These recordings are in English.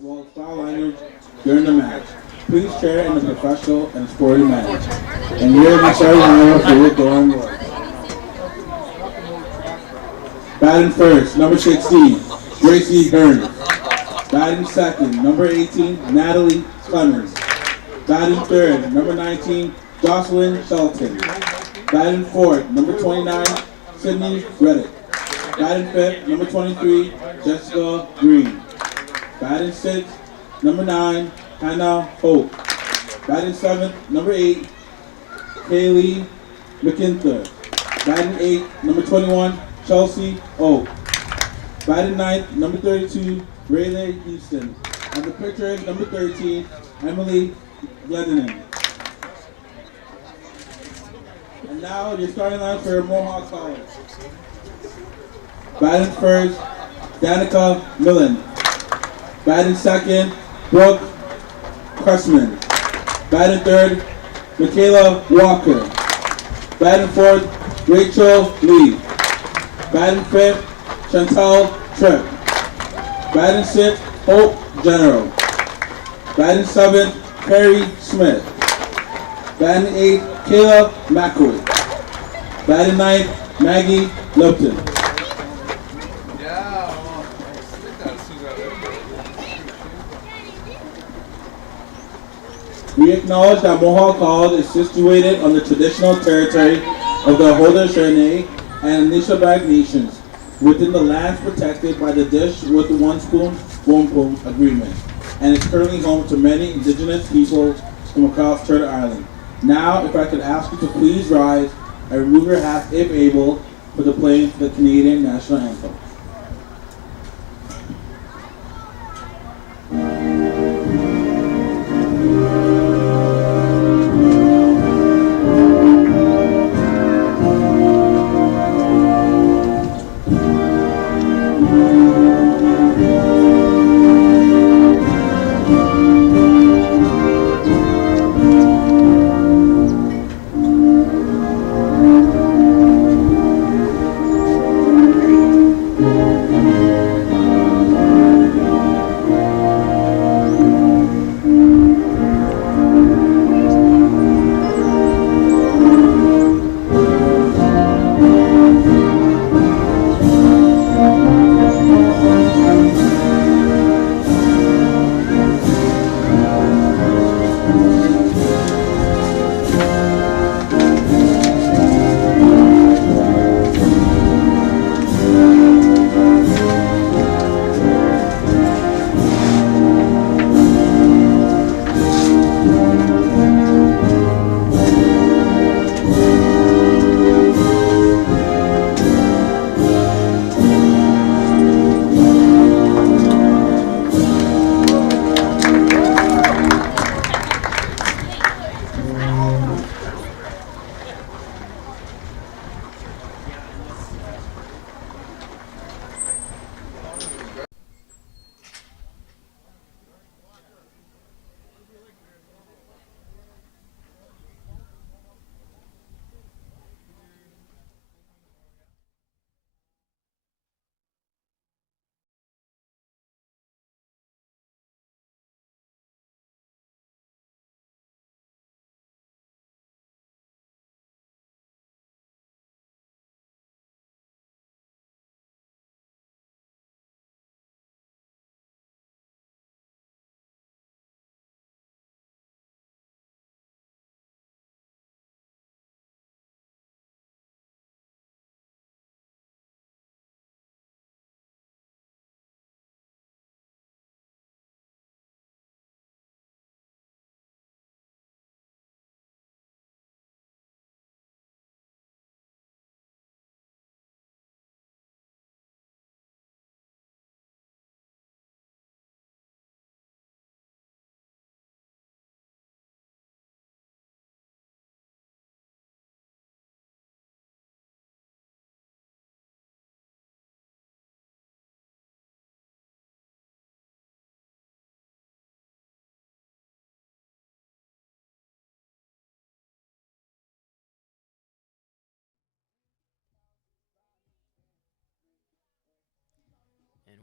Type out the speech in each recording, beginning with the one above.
will foul language during the match. Please share in a professional and sporting manner. And here is the starting lineup for the Durham Royals. Batting first, number 16, Gracie Hearn. Batting second, number 18, Natalie Clemens. Batting third, number 19, Jocelyn Shelton. Batting fourth, number 29, Sydney Reddick. Batting fifth, number 23, Jessica Green. Batting sixth, number 9, Hannah Hope. Batting seventh, number 8, Kaylee McIntyre. Batting eighth, number 21, Chelsea Oak. Batting ninth, number 32, Rayleigh Houston. And the pitcher is number 13, Emily Glendening. And now your starting line for Mohawk College. Batting first, Danica Millen. Batting second, Brooke Cressman. Batting third, Michaela Walker. Batting fourth, Rachel Lee. Batting fifth, Chantal Tripp. Batting sixth, Hope General. Batting seventh, Perry Smith. Batting eighth, Kayla McAway. Batting ninth, Maggie Lipton. We acknowledge that Mohawk College is situated on the traditional territory of the Haudenosaunee and Anishinaabe nations, within the lands protected by the Dish with One Spoon, Spoon Agreement, and is currently home to many indigenous people from across Turtle Island. Now, if I could ask you to please rise and remove your hats if able for the playing of the Canadian National Anthem.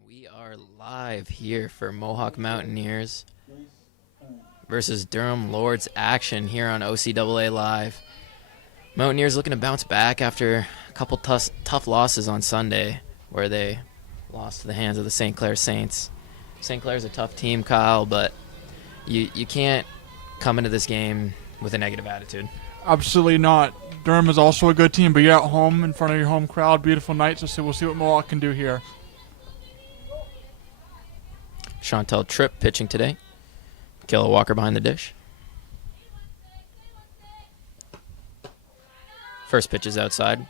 We are live here for Mohawk Mountaineers versus Durham Lords action here on OCAA Live. Mountaineers looking to bounce back after a couple tough losses on Sunday where they lost to the hands of the St. Clair Saints. St. Clair's a tough team, Kyle, but you can't come into this game with a negative attitude. Absolutely not. Durham is also a good team, but you're at home in front of your home crowd. Beautiful night, so we'll see what Mohawk can do here. Chantel Tripp pitching today. Michaela Walker behind the dish. First pitch is outside.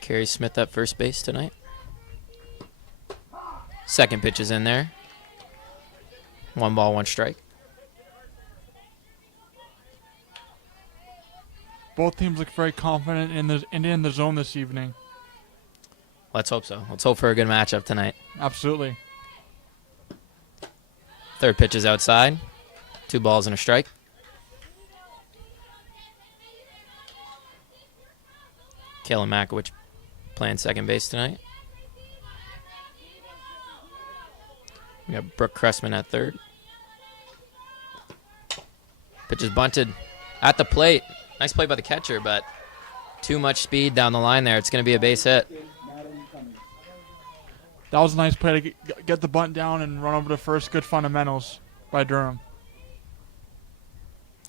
Carrie Smith at first base tonight. Second pitch is in there. 1 ball, 1 strike. Both teams look very confident in the zone this evening. Let's hope so. Let's hope for a good matchup tonight. Absolutely. Third pitch is outside. 2 balls and a strike. Kayla Makowicz playing second base tonight. We got Brooke Cressman at third. Pitch is bunted at the plate. Nice play by the catcher, but too much speed down the line there. It's going to be a base hit. That was a nice play to get the bunt down and run over to first. Good fundamentals by Durham.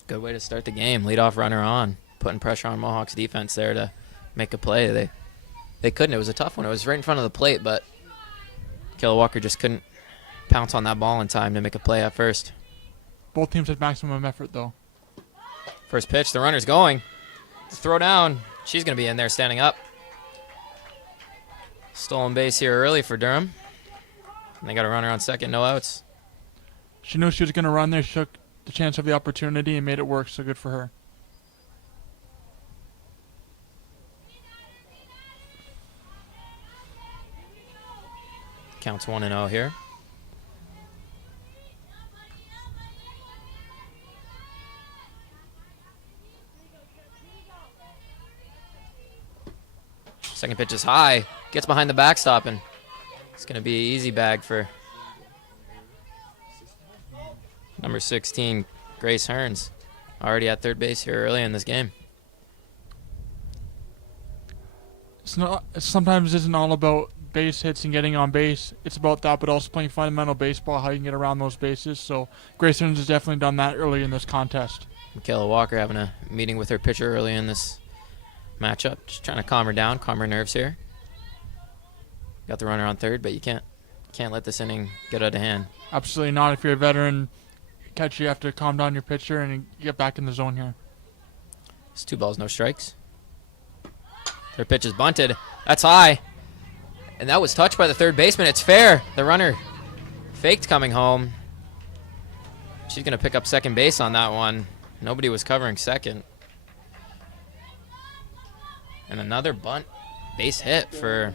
Good way to start the game. Leadoff runner on. Putting pressure on Mohawk's defense there to make a play. They couldn't. It was a tough one. It was right in front of the plate, but Kayla Walker just couldn't pounce on that ball in time to make a play at first. Both teams had maximum effort, though. First pitch, the runner's going. Throw down. She's going to be in there standing up. Stolen base here early for Durham. And they got a runner on second, no outs. She knew she was going to run there. She took the chance of the opportunity and made it work, so good for her. Counts 1-0 here. Second pitch is high. Gets behind the backstop, and it's going to be an easy bag for number 16, Grace Hearns. Already at third base here early in this game. Sometimes it isn't all about base hits and getting on base. It's about that, but also playing fundamental baseball, how you can get around those bases. So Grace Hearns has definitely done that early in this contest. Michaela Walker having a meeting with her pitcher early in this matchup. Just trying to calm her down, calm her nerves here. Got the runner on third, but you can't let this inning get out of hand. Absolutely not. If you're a veteran catcher, you have to calm down your pitcher and get back in the zone here. It's 2 balls, no strikes. Their pitch is bunted. That's high. And that was touched by the third baseman. It's fair. The runner faked coming home. She's going to pick up second base on that one. Nobody was covering second. And another bunt base hit for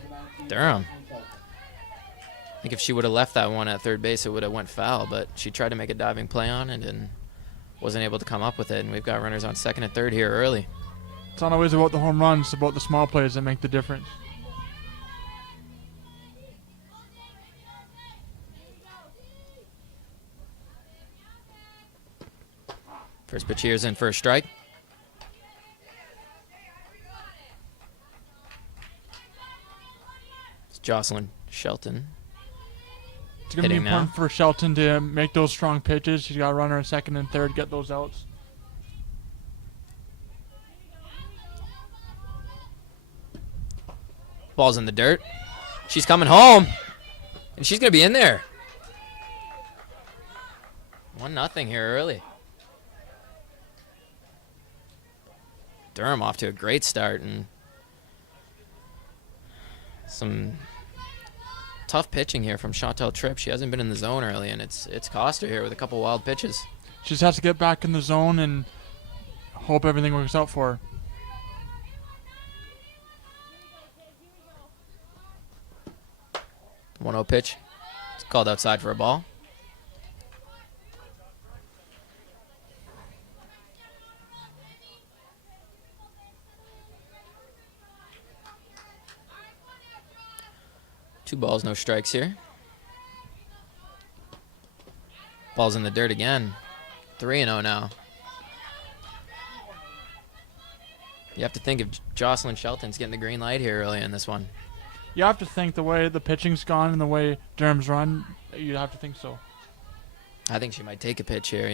Durham. I think if she would have left that one at third base, it would have went foul, but she tried to make a diving play on it and wasn't able to come up with it. And we've got runners on second and third here early. It's not always about the home runs. It's about the small plays that make the difference. First pitch here is in for a strike. It's Jocelyn Shelton. It's going to be important for Shelton to make those strong pitches. She's got a runner in second and third, get those outs. Ball's in the dirt. She's coming home, and she's going to be in there. 1-0 here early. Durham off to a great start, and some tough pitching here from Chantel Tripp. She hasn't been in the zone early, and it's cost her here with a couple wild pitches. She just has to get back in the zone and hope everything works out for her. 1-0 pitch. It's called outside for a ball. Two balls, no strikes here. Ball's in the dirt again. 3-0 now. You have to think if Jocelyn Shelton's getting the green light here early in this one. You have to think the way the pitching's gone and the way Durham's run, you'd have to think so. I think she might take a pitch here.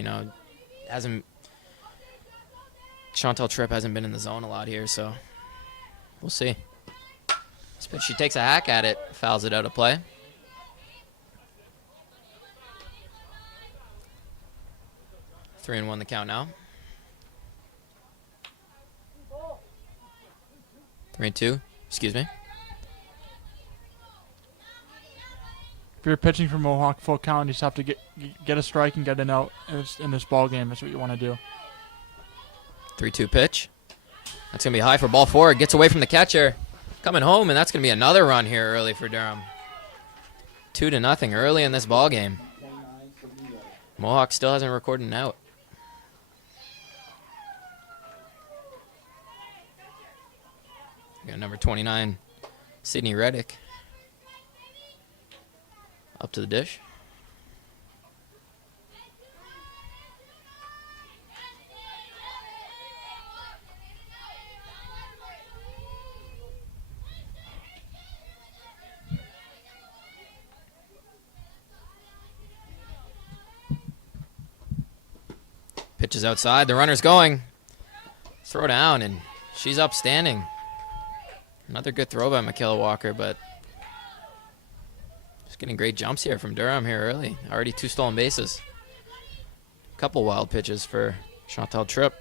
Chantal Tripp hasn't been in the zone a lot here, so we'll see. This pitch, she takes a hack at it, fouls it out of play. 3-1 the count now. 3-2, excuse me. If you're pitching for Mohawk full count, you just have to get a strike and get an out in this ball game. That's what you want to do. 3-2 pitch. That's going to be high for ball 4. It gets away from the catcher. Coming home, and that's going to be another run here early for Durham. 2-0 early in this ball game. Mohawk still hasn't recorded an out. We got number 29, Sydney Reddick, up to the dish. Pitch is outside. The runner's going. Throw down, and she's upstanding. Another good throw by Michaela Walker, but just getting great jumps here from Durham here early. Already 2 stolen bases. Couple wild pitches for Chantal Tripp.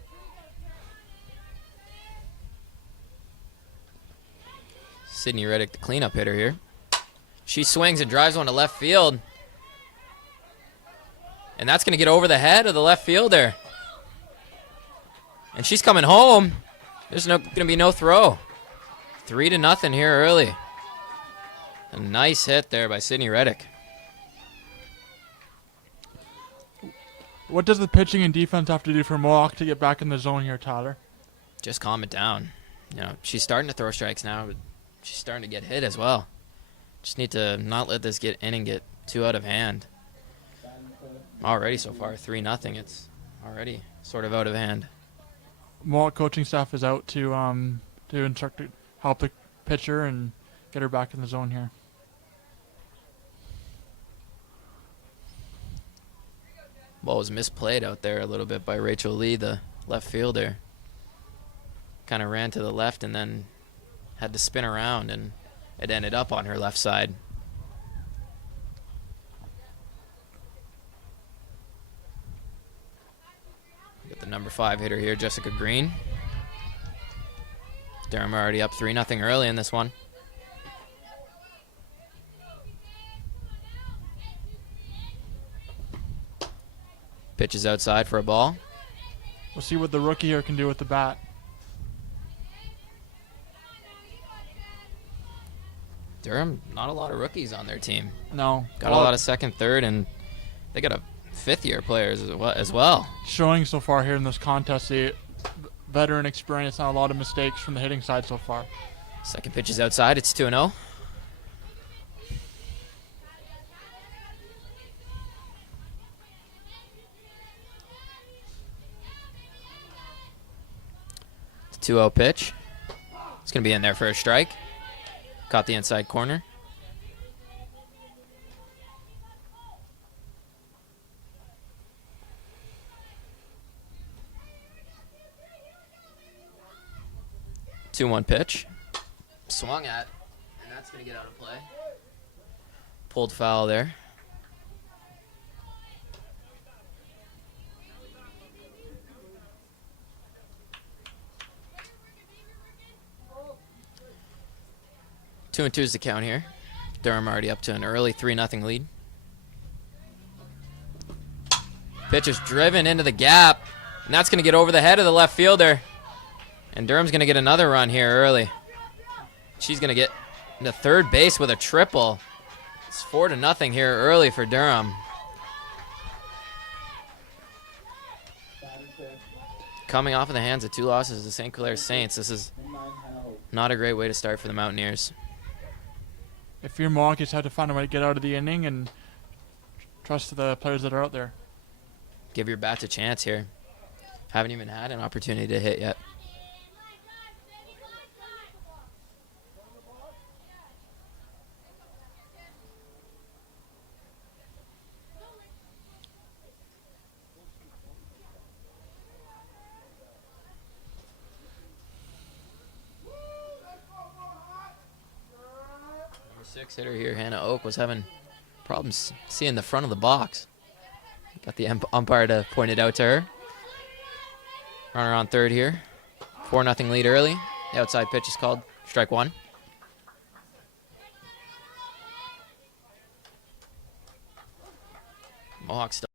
Sydney Reddick, the cleanup hitter here. She swings and drives one to left field. And that's going to get over the head of the left fielder. And she's coming home. There's going to be no throw. 3-0 here early. A nice hit there by Sydney Reddick. What does the pitching and defense have to do for Mohawk to get back in the zone here, Tyler? Just calm it down. She's starting to throw strikes now, but she's starting to get hit as well. Just need to not let this inning get too out of hand. Already so far, 3-0. It's already sort of out of hand. Mohawk coaching staff is out to help the pitcher and get her back in the zone here. Ball was misplayed out there a little bit by Rachel Lee, the left fielder. Kind of ran to the left and then had to spin around, and it ended up on her left side. Got the number 5 hitter here, Jessica Green. Durham already up 3-0 early in this one. Pitch is outside for a ball. We'll see what the rookie here can do with the bat. Durham, not a lot of rookies on their team. No. Got a lot of second, third, and they got a 5th-year players as well. Showing so far here in this contest, the veteran experience, not a lot of mistakes from the hitting side so far. Second pitch is outside. It's 2-0. It's a 2-0 pitch. It's going to be in there for a strike. Caught the inside corner. Two-one pitch. Swung at, and that's going to get out of play. Pulled foul there. Two and 2 is the count here. Durham already up to an early 3-0 lead. Pitch is driven into the gap, and that's going to get over the head of the left fielder. And Durham's going to get another run here early. She's going to get into third base with a triple. It's 4-0 here early for Durham. Coming off of the hands of 2 losses to St. Clair Saints, this is not a great way to start for the Mountaineers. If you're Mohawk, you just have to find a way to get out of the inning and trust the players that are out there. Give your bats a chance here. Haven't even had an opportunity to hit yet. Number 6 hitter here, Hannah Oak, was having problems seeing the front of the box. Got the umpire to point it out to her. Runner on third here. 4-0 lead early. The outside pitch is called. Strike 1. Mohawk still.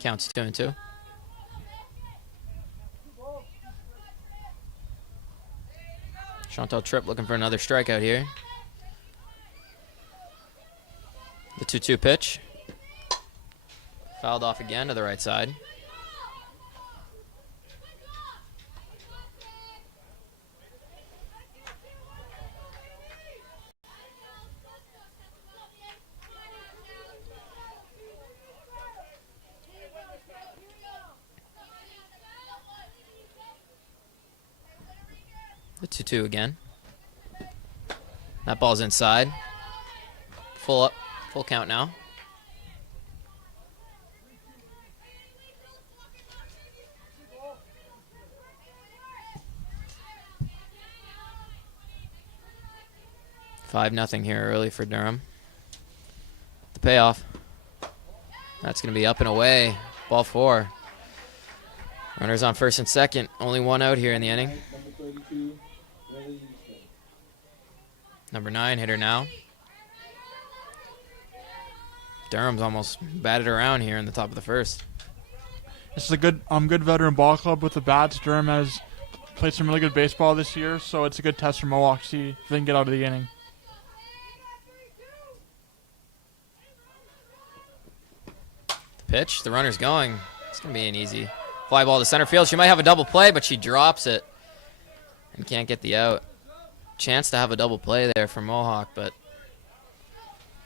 Counts 2-2. Chantal Tripp looking for another strikeout here. The 2-2 pitch. Fouled off again to the right side. The 2-2 again. That ball's inside. Full count now. $5-0 here early for Durham. The payoff. That's going to be up and away. Ball 4. Runners on first and second. Only one out here in the inning. Number 9 hitter now. Durham's almost batted around here in the top of the first. This is a good veteran ball club with the bats. Durham has played some really good baseball this year, so it's a good test for Mohawk to see if they can get out of the inning. Pitch. The runner's going. It's going to be an easy fly ball to center field. She might have a double play, but she drops it and can't get the out. Chance to have a double play there for Mohawk, but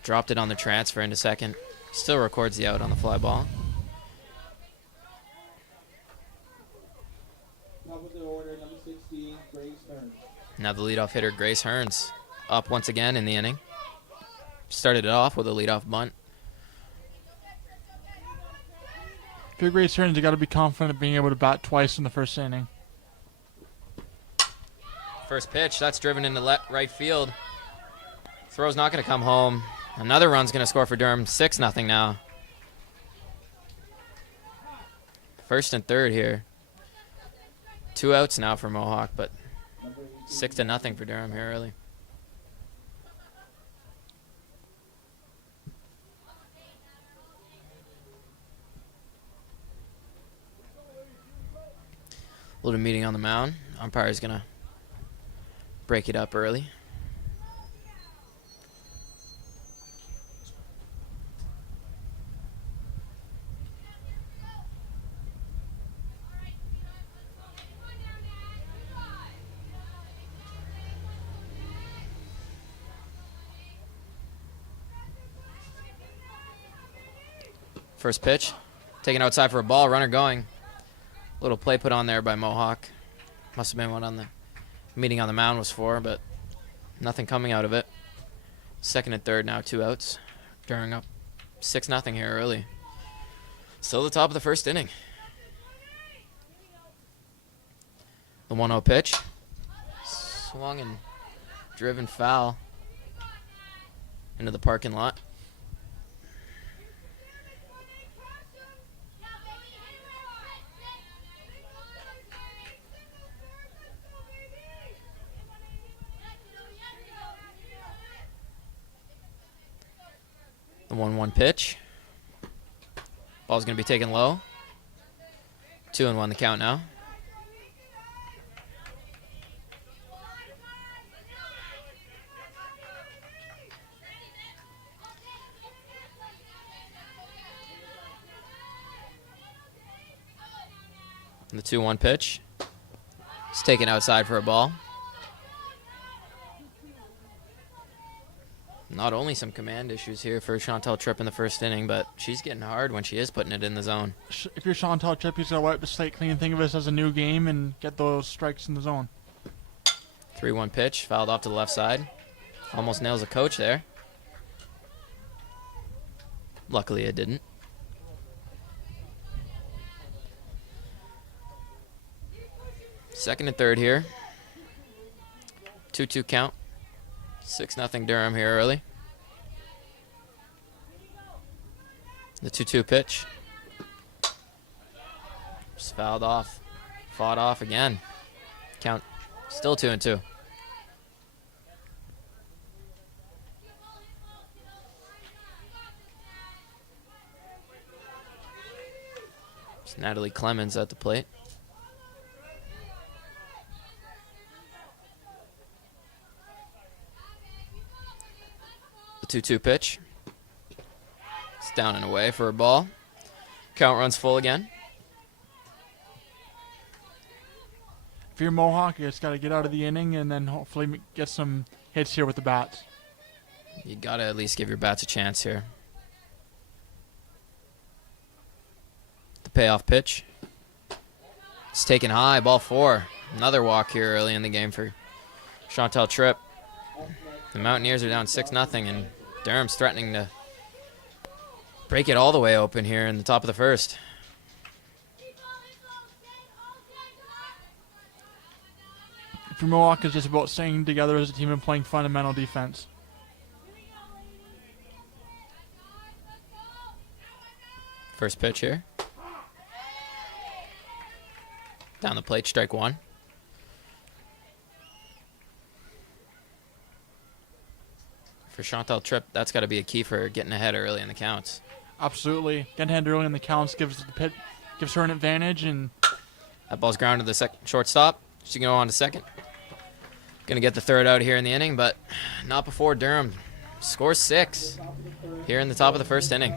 dropped it on the transfer into second. Still records the out on the fly ball. Now the leadoff hitter, Grace Hearns, up once again in the inning. Started it off with a leadoff bunt. If you're Grace Hearns, you got to be confident of being able to bat twice in the first inning. First pitch, that's driven into right field. Throw's not going to come home. Another run's going to score for Durham. 6-0 now. First and third here. 2 outs now for Mohawk, but 6-0 for Durham here early. A little meeting on the mound. Umpire's going to break it up early. First pitch, taken outside for a ball, runner going. Little play put on there by Mohawk. Must have been what on the meeting on the mound was for, but nothing coming out of it. Second and third now, 2 outs. Durham up 6-0 here early. Still the top of the first inning. The 1-0 pitch. Swung and driven foul into the parking lot. The 1-1 pitch. Ball's going to be taken low. 2-1 the count now. And the 2-1 pitch. It's taken outside for a ball. Not only some command issues here for Chantal Tripp in the first inning, but she's getting hard when she is putting it in the zone. If you're Chantal Tripp, he's got to wipe the slate clean, think of this as a new game, and get those strikes in the zone. 3-1 pitch, fouled off to the left side. Almost nails a coach there. Luckily it didn't. Second and third here. 2-2 count. 6-0 Durham here early. The 2-2 pitch. Just fouled off. Fought off again. Count still 2-2. It's Natalie Clemens at the plate. The 2-2 pitch. It's down and away for a ball. Count runs full again. If you're Mohawk, you just got to get out of the inning and then hopefully get some hits here with the bats. You got to at least give your bats a chance here. The payoff pitch. It's taken high, ball 4. Another walk here early in the game for Chantal Tripp. The Mountaineers are down 6-0, and Durham's threatening to break it all the way open here in the top of the first. For Mohawk, it's just about staying together as a team and playing fundamental defense. First pitch here. Down the plate, strike one. For Chantal Tripp, that's got to be a key for getting ahead early in the counts. Absolutely. Getting ahead early in the counts gives her an advantage, and That ball's grounded to the shortstop. She's going to go on to second. Going to get the third out here in the inning, but not before Durham scores 6 here in the top of the first inning.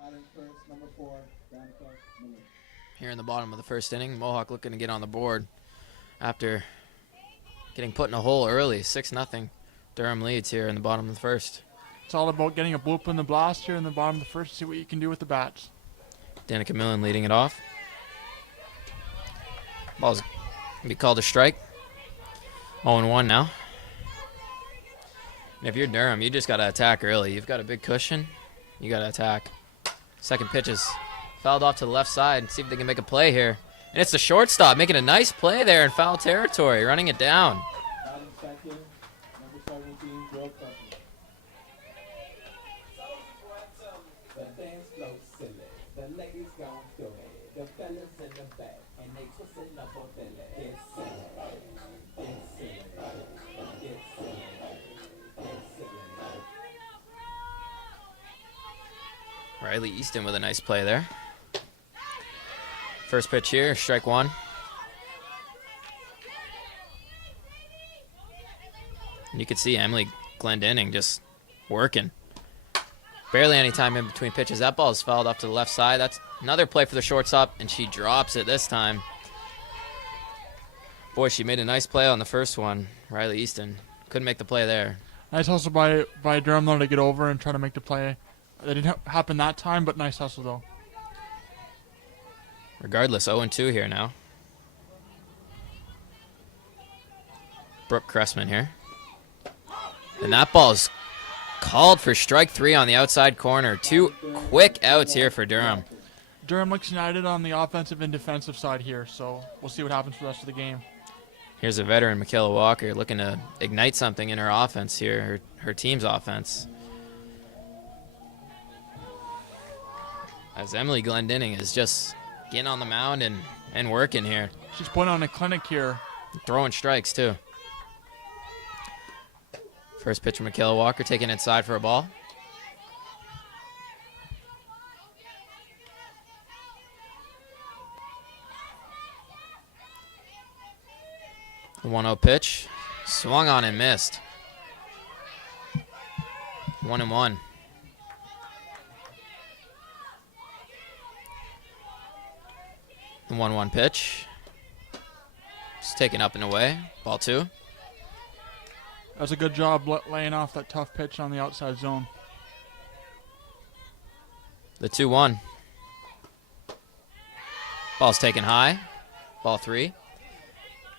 Batting first, number 4, Danica Miller. Here in the bottom of the first inning, Mohawk looking to get on the board after getting put in a hole early, 6-0. Durham leads here in the bottom of the first. it's all about getting a bloop in the blast here in the bottom of the first, see what you can do with the bats. Danica Millen leading it off. Ball's going to be called a strike. 0-1 now. And if you're Durham, you just got to attack early. You've got a big cushion. You got to attack. Second pitch is fouled off to the left side. See if they can make a play here. And it's the shortstop making a nice play there in foul territory, running it down. Batting second, number 17, Joe Cutler. The dance floor silly, the ladies gone through it, the fellas in the back, and they twisting up on belly. Get silly, get silly, get silly, get silly. Riley Easton with a nice play there. First pitch here, strike one. And you can see Emily Glendenning just working. Barely any time in between pitches. That ball is fouled off to the left side. That's another play for the shortstop, and she drops it this time. Boy, she made a nice play on the first one. Riley Easton couldn't make the play there. Nice hustle by Durham though to get over and try to make the play. That didn't happen that time, but nice hustle though. Regardless, 0-2 here now. Brooke Cressman here. And that ball's called for strike 3 on the outside corner. 2 quick outs here for Durham. Durham looks united on the offensive and defensive side here, so we'll see what happens for the rest of the game. Here's a veteran, Michaela Walker, looking to ignite something in her offense here, her team's offense. As Emily Glendenning is just getting on the mound and working here. She's putting on a clinic here. Throwing strikes, too. First pitch from Michaela Walker, taking inside for a ball. The 1-0 pitch. Swung on and missed. 1-1. The 1-1 pitch. It's taken up and away. Ball 2. That was a good job laying off that tough pitch on the outside zone. The 2-1. Ball's taken high. Ball 3.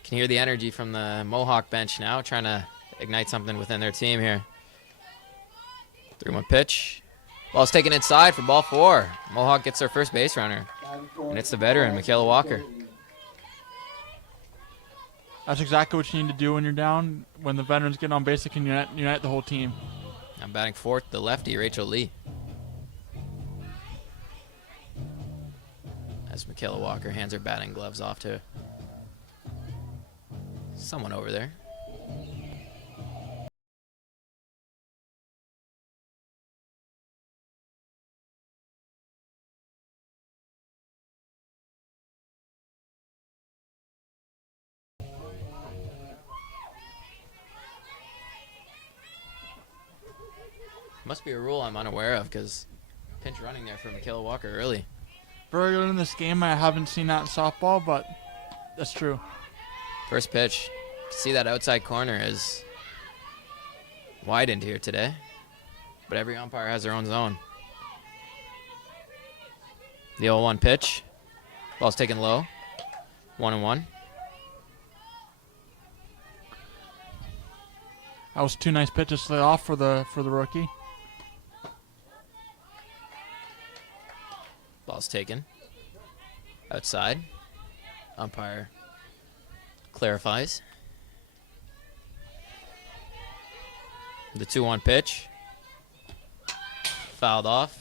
Can hear the energy from the Mohawk bench now, trying to ignite something within their team here. 3-1 pitch. Ball's taken inside for ball 4. Mohawk gets their first base runner. And it's the veteran, Michaela Walker. That's exactly what you need to do when you're down. When the veterans get on base, they can unite the whole team. I'm batting 4th, the lefty, Rachel Lee. As Michaela Walker hands her batting gloves off to someone over there. Must be a rule I'm unaware of, because pinch running there for Michaela Walker early. Very early in this game, I haven't seen that in softball, but that's true. First pitch. See that outside corner is widened here today, but every umpire has their own zone. The 0-1 pitch. Ball's taken low. 1-1. That was 2 nice pitches to lay off for the rookie. Ball's taken. Outside. Umpire clarifies. The 2-1 pitch. Fouled off.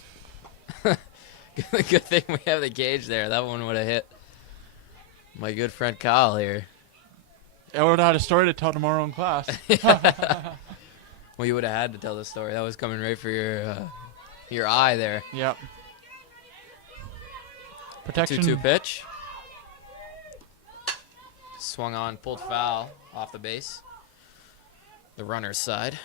Good thing we have the gauge there. That one would have hit my good friend Kyle here. I would have had a story to tell tomorrow in class. Well, you would have had to tell the story. That was coming right for your eye there. Yep. Protection. 2-2 pitch. Swung on, pulled foul off the base. The runner's side.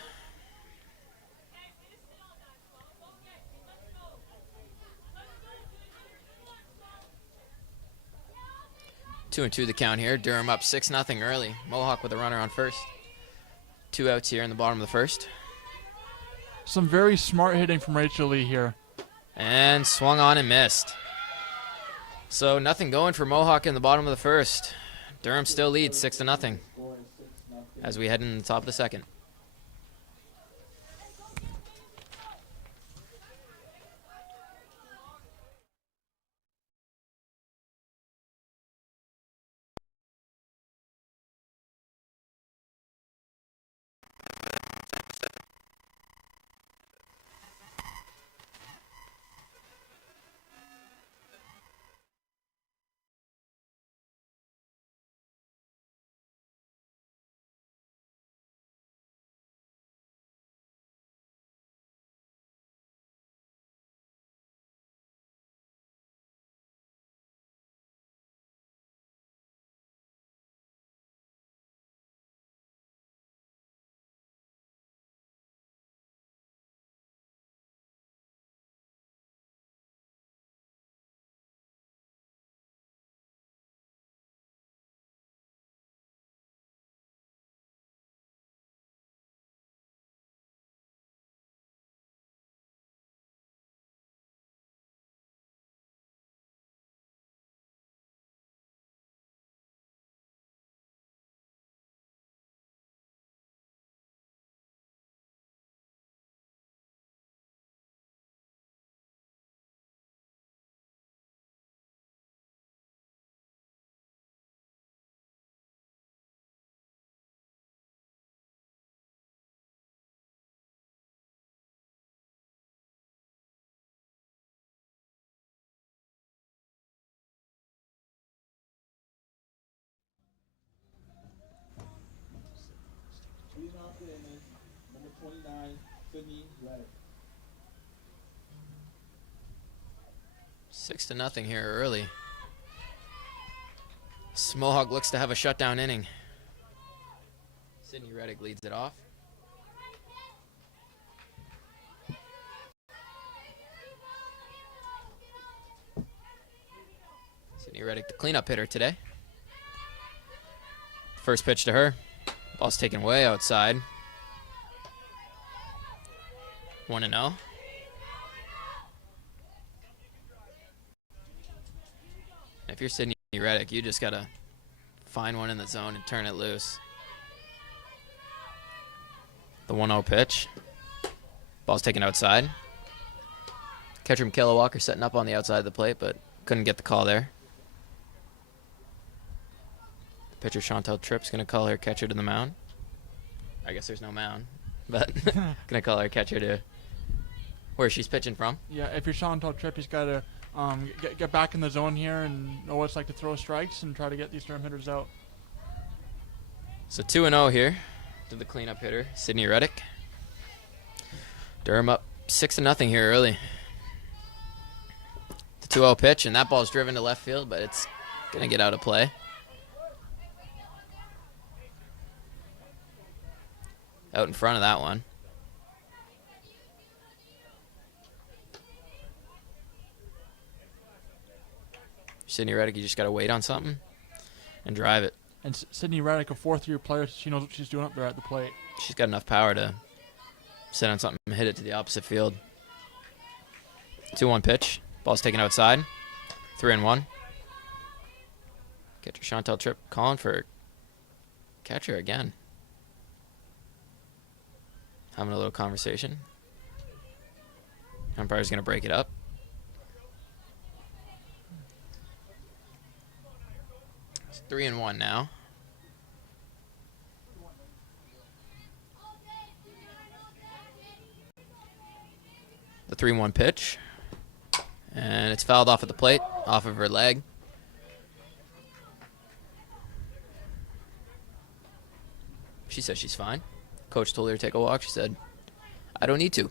Two and 2 the count here. Durham up 6-0 early. Mohawk with a runner on first. 2 outs here in the bottom of the first. Some very smart hitting from Rachel Lee here. And swung on and missed. So nothing going for Mohawk in the bottom of the first. Durham still leads 6-0 as we head in the top of the second. Number 29, Sydney Letter. 6-0 here early. Mohawk looks to have a shutdown inning. Sydney Reddick leads it off. Sydney Reddick, the cleanup hitter today. First pitch to her. Ball's taken way outside. 1-0. If you're Sydney Reddick, you just gotta find one in the zone and turn it loose. The 1-0 pitch. Ball's taken outside. Catcher Michaela Walker setting up on the outside of the plate, but couldn't get the call there. Pitcher Chantel Tripp's going to call her catcher to the mound. I guess there's no mound, but going to call her catcher to where she's pitching from. Yeah, if you're Chantel Tripp, he's got to get back in the zone here and know what it's like to throw strikes and try to get these Durham hitters out. So 2-0 here to the cleanup hitter, Sydney Reddick. Durham up 6-0 here early. The 2-0 pitch, and that ball's driven to left field, but it's going to get out of play. Out in front of that one. Sydney Reddick, you just got to wait on something and drive it. And Sydney Reddick, a fourth-year player, she knows what she's doing up there at the plate. She's got enough power to sit on something and hit it to the opposite field. 2-1 pitch. Ball's taken outside. 3-1. Catcher Chantel Tripp calling for catcher again. Having a little conversation. Umpire's going to break it up. It's 3-1 now. The 3-1 pitch. And it's fouled off at the plate, off of her leg. She says she's fine. Coach told her to take a walk. She said, I don't need to.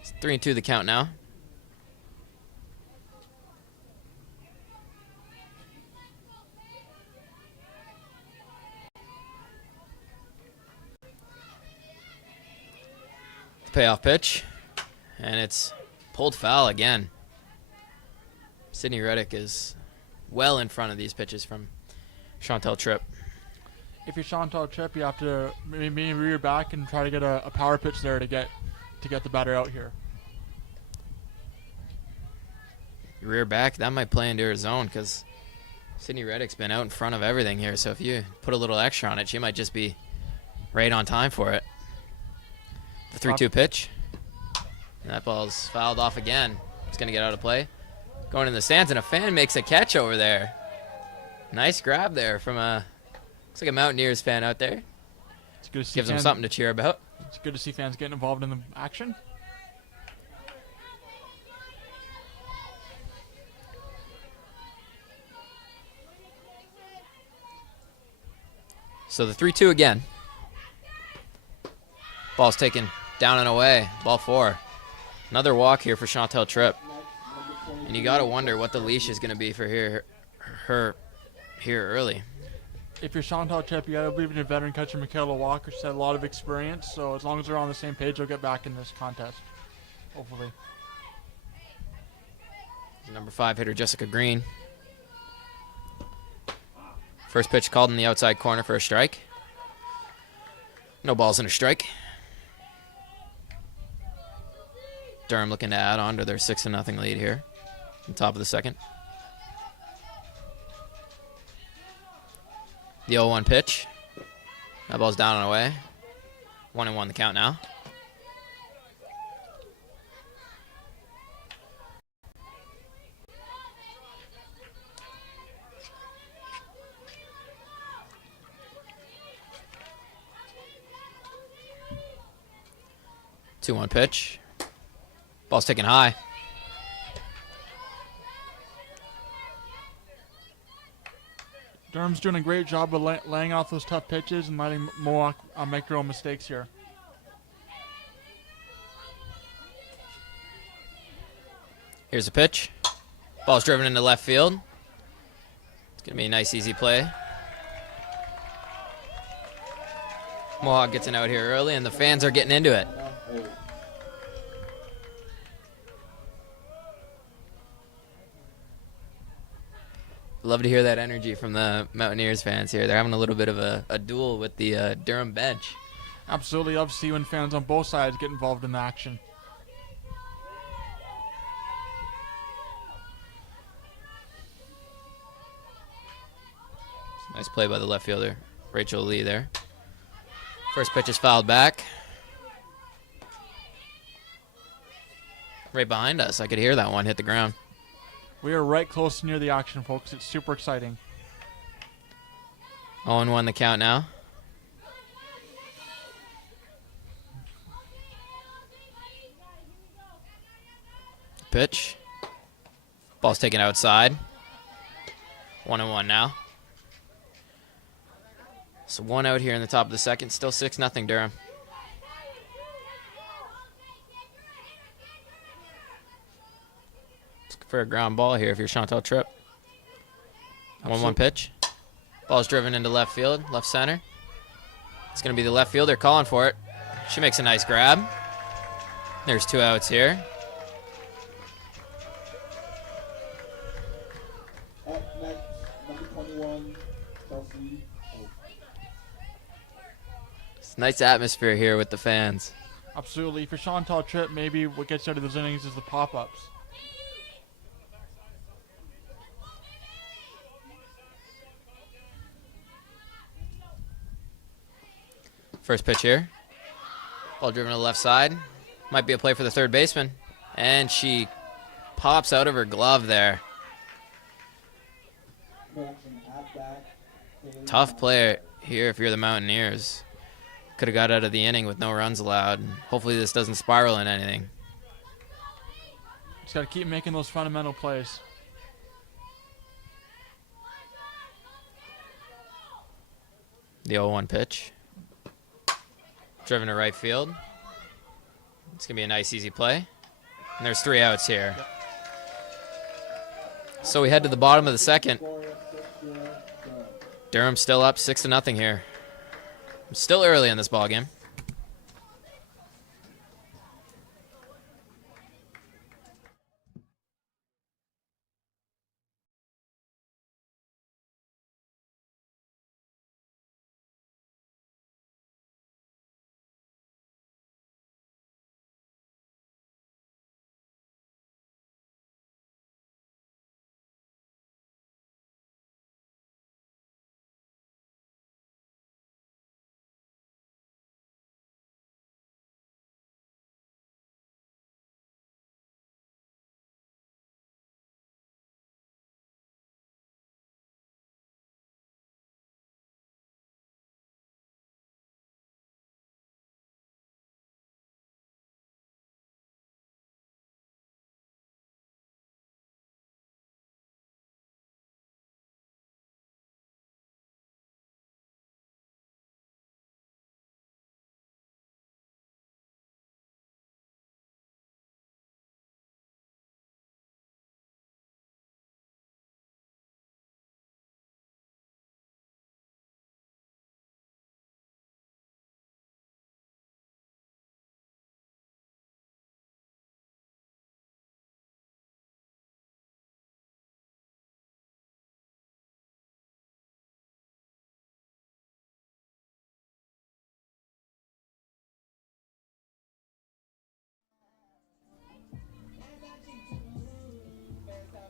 It's 3-2 the count now. The payoff pitch. And it's pulled foul again. Sydney Reddick is well in front of these pitches from Chantel Tripp. If you're Chantal Tripp, you have to maybe rear back and try to get a power pitch there to get the batter out here. Rear back, that might play into her zone because Sydney Reddick's been out in front of everything here. So if you put a little extra on it, she might just be right on time for it. The 3-2 pitch. And that ball's fouled off again. It's going to get out of play. Going in the stands, and a fan makes a catch over there. Nice grab there from looks like a Mountaineers fan out there. It's good to see Gives them something to cheer about. It's good to see fans getting involved in the action. So the 3-2 again. Ball's taken down and away. Ball 4. Another walk here for Chantel Tripp. And you got to wonder what the leash is going to be for her here early. If you're Chantal Tripp, you got to believe in your veteran catcher, Michaela Walker. She's had a lot of experience, so as long as they're on the same page, they'll get back in this contest, hopefully. Number 5 hitter, Jessica Green. First pitch called in the outside corner for a strike. No balls in a strike. Durham looking to add on to their 6-0 lead here on top of the second. The 0-1 pitch. That ball's down and away. 1-1 the count now. The 2-1 pitch. Ball's taken high. Durham's doing a great job of laying off those tough pitches and letting Mohawk make their own mistakes here. Here's a pitch. Ball's driven into left field. It's going to be a nice, easy play. Mohawk gets an out here early, and the fans are getting into it. Love to hear that energy from the Mountaineers fans here. They're having a little bit of a duel with the Durham bench. Absolutely love to see when fans on both sides get involved in the action. Nice play by the left fielder, Rachel Lee there. First pitch is fouled back. Right behind us. I could hear that one hit the ground. We are right close near the action, folks. It's super exciting. 0-1 the count now. Pitch. Ball's taken outside. 1-1 now. So one out here in the top of the second. Still 6-0 Durham. Looking for a ground ball here if you're Chantal Tripp. 1-1 pitch. Ball's driven into left field, left center. It's going to be the left fielder calling for it. She makes a nice grab. There's 2 outs here. Up next, number 21, Chelsea. It's nice atmosphere here with the fans. Absolutely. For Chantal Tripp, maybe what gets out of those innings is the pop-ups. First pitch here. Ball driven to the left side. Might be a play for the third baseman. And she pops out of her glove there. Tough play here if you're the Mountaineers. Could have got out of the inning with no runs allowed. Hopefully this doesn't spiral in anything. Just got to keep making those fundamental plays. The 0-1 pitch. Driven to right field. It's going to be a nice, easy play. And there's 3 outs here. So we head to the bottom of the second. Durham still up 6-0 here. Still early in this ballgame.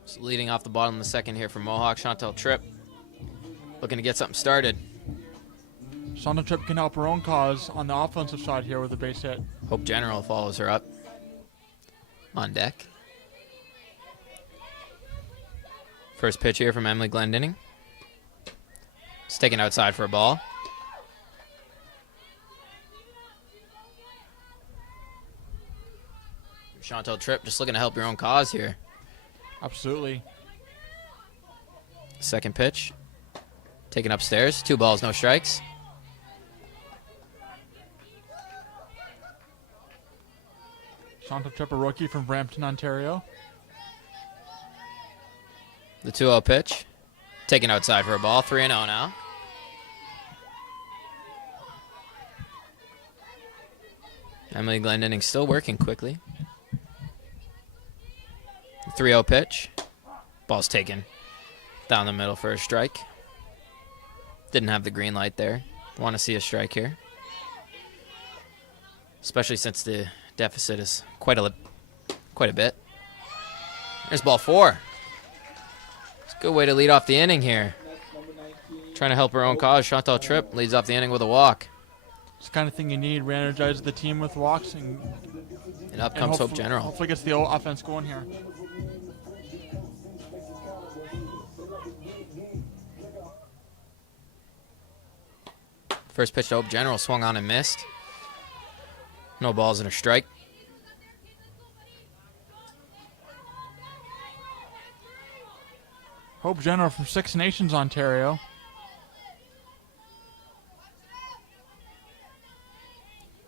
So leading off the bottom of the second here for Mohawk, Chantal Tripp. Looking to get something started. Chantal Tripp can help her own cause on the offensive side here with a base hit. Hope General follows her up. On deck. First pitch here from Emily Glendinning. It's taken outside for a ball. Chantal Tripp just looking to help your own cause here. Absolutely. Second pitch. Taken upstairs. 2 balls, no strikes. Chantal Tripp, a rookie from Brampton, Ontario. The 2-0 pitch. Taken outside for a ball. 3-0 now. Emily Glendenning still working quickly. 3-0 pitch. Ball's taken down the middle for a strike. Didn't have the green light there. Want to see a strike here, especially since the deficit is quite a bit. There's ball 4. It's a good way to lead off the inning here. Trying to help her own cause. Chantal Tripp leads off the inning with a walk. It's the kind of thing you need. Re-energize the team with walks, and up comes Hope General. Hopefully gets the offense going here. First pitch to Hope General, swung on and missed. No balls and a strike. Hope General from Six Nations, Ontario.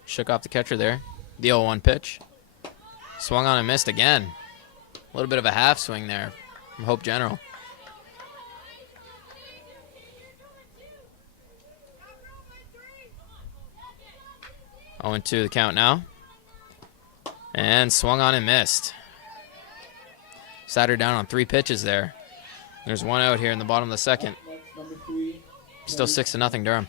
Shook off the catcher there. The 0-1 pitch. Swung on and missed again. A little bit of a half swing there from Hope General. Oh, 0-2 the count now. And swung on and missed. Sat her down on 3 pitches there. There's 1 out here in the bottom of the second. Still 6-0 Durham.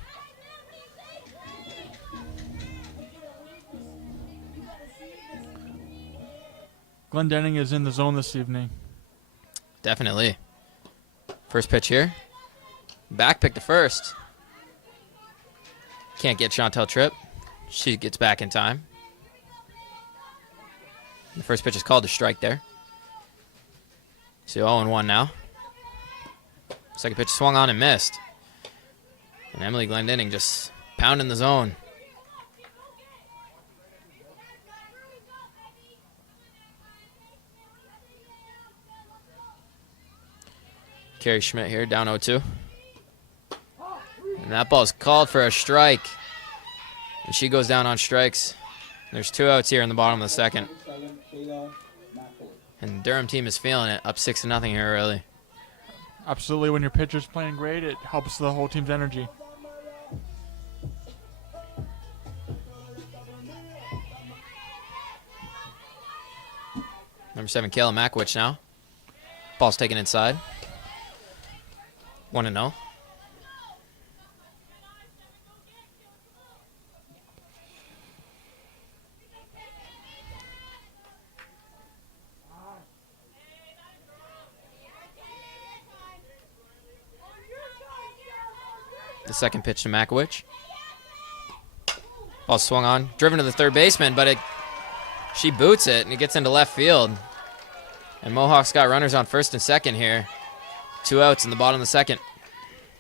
Glendenning is in the zone this evening. Definitely. First pitch here. Back pick to first. Can't get Chantal Tripp. She gets back in time. The first pitch is called to strike there. So 0-1 now. Second pitch swung on and missed. And Emily Glendenning just pounding the zone. Carrie Schmidt here, down 0-2. And that ball's called for a strike. And she goes down on strikes. There's 2 outs here in the bottom of the second. And the Durham team is feeling it, up 6-0 here early. Absolutely, when your pitcher's playing great, it helps the whole team's energy. Number 7, Kayla Makowicz now. Ball's taken inside. 1-0. The second pitch to Makowicz. Ball swung on, driven to the third baseman, but she boots it and it gets into left field. And Mohawk's got runners on first and second here. 2 outs in the bottom of the second.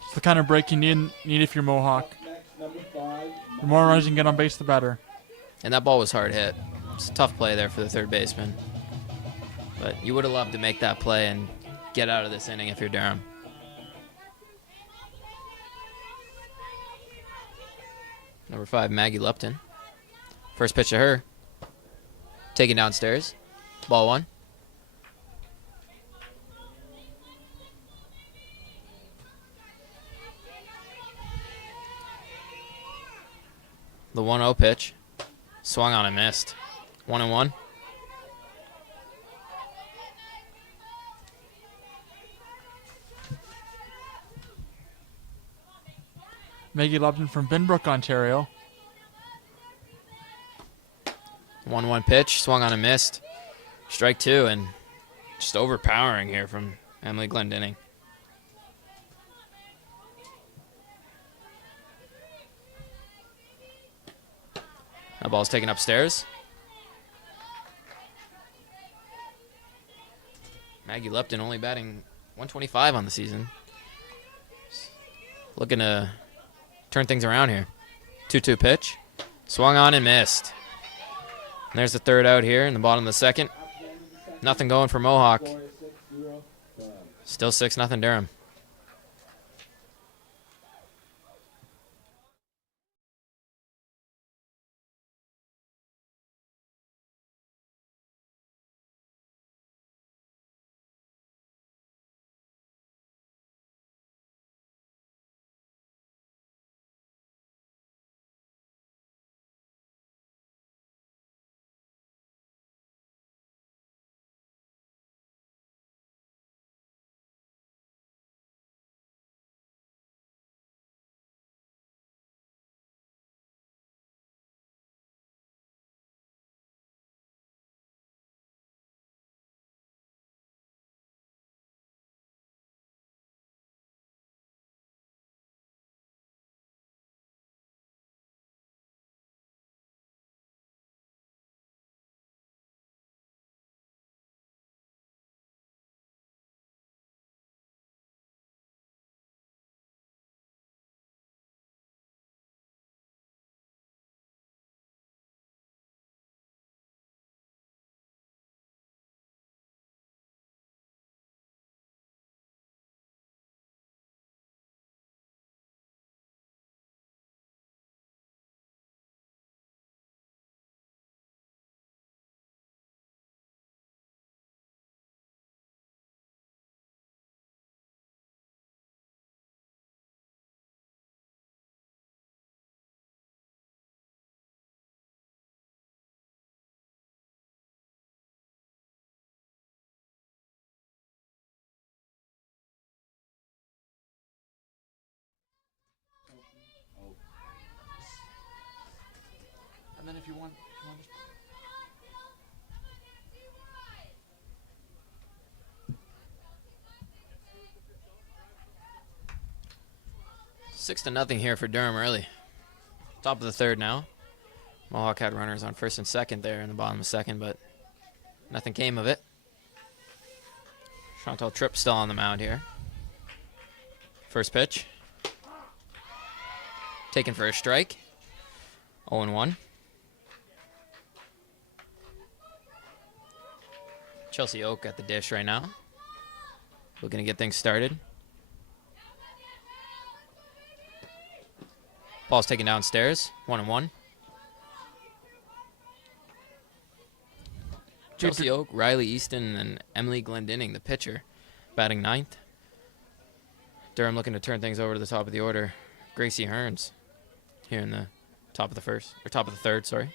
It's the kind of break you need if you're Mohawk. The more runners you can get on base, the better. And that ball was hard hit. It's a tough play there for the third baseman. But you would have loved to make that play and get out of this inning if you're Durham. Number 5, Maggie Lupton. First pitch to her. Taken downstairs. Ball 1. The 1-0 pitch. Swung on and missed. 1-1. Maggie Lupton from Binbrook, Ontario. 1-1 pitch. Swung on and missed. Strike 2, and just overpowering here from Emily Glendenning. That ball's taken upstairs. Maggie Lupton only batting 125 on the season. Looking to turn things around here. 2-2 pitch. Swung on and missed. And there's the third out here in the bottom of the second. Nothing going for Mohawk. Still 6-0 Durham. Six to nothing here for Durham early. Top of the third now. Mohawk had runners on first and second there in the bottom of the second, but nothing came of it. Chantal Tripp still on the mound here. First pitch. Taken for a strike. 0-1. Chelsea Oak at the dish right now. Looking to get things started. Ball's taken downstairs. 1-1. Chelsea Oak, Riley Easton, and Emily Glendinning, the pitcher, batting ninth. Durham looking to turn things over to the top of the order. Gracie Hearns here in the top of the third, sorry.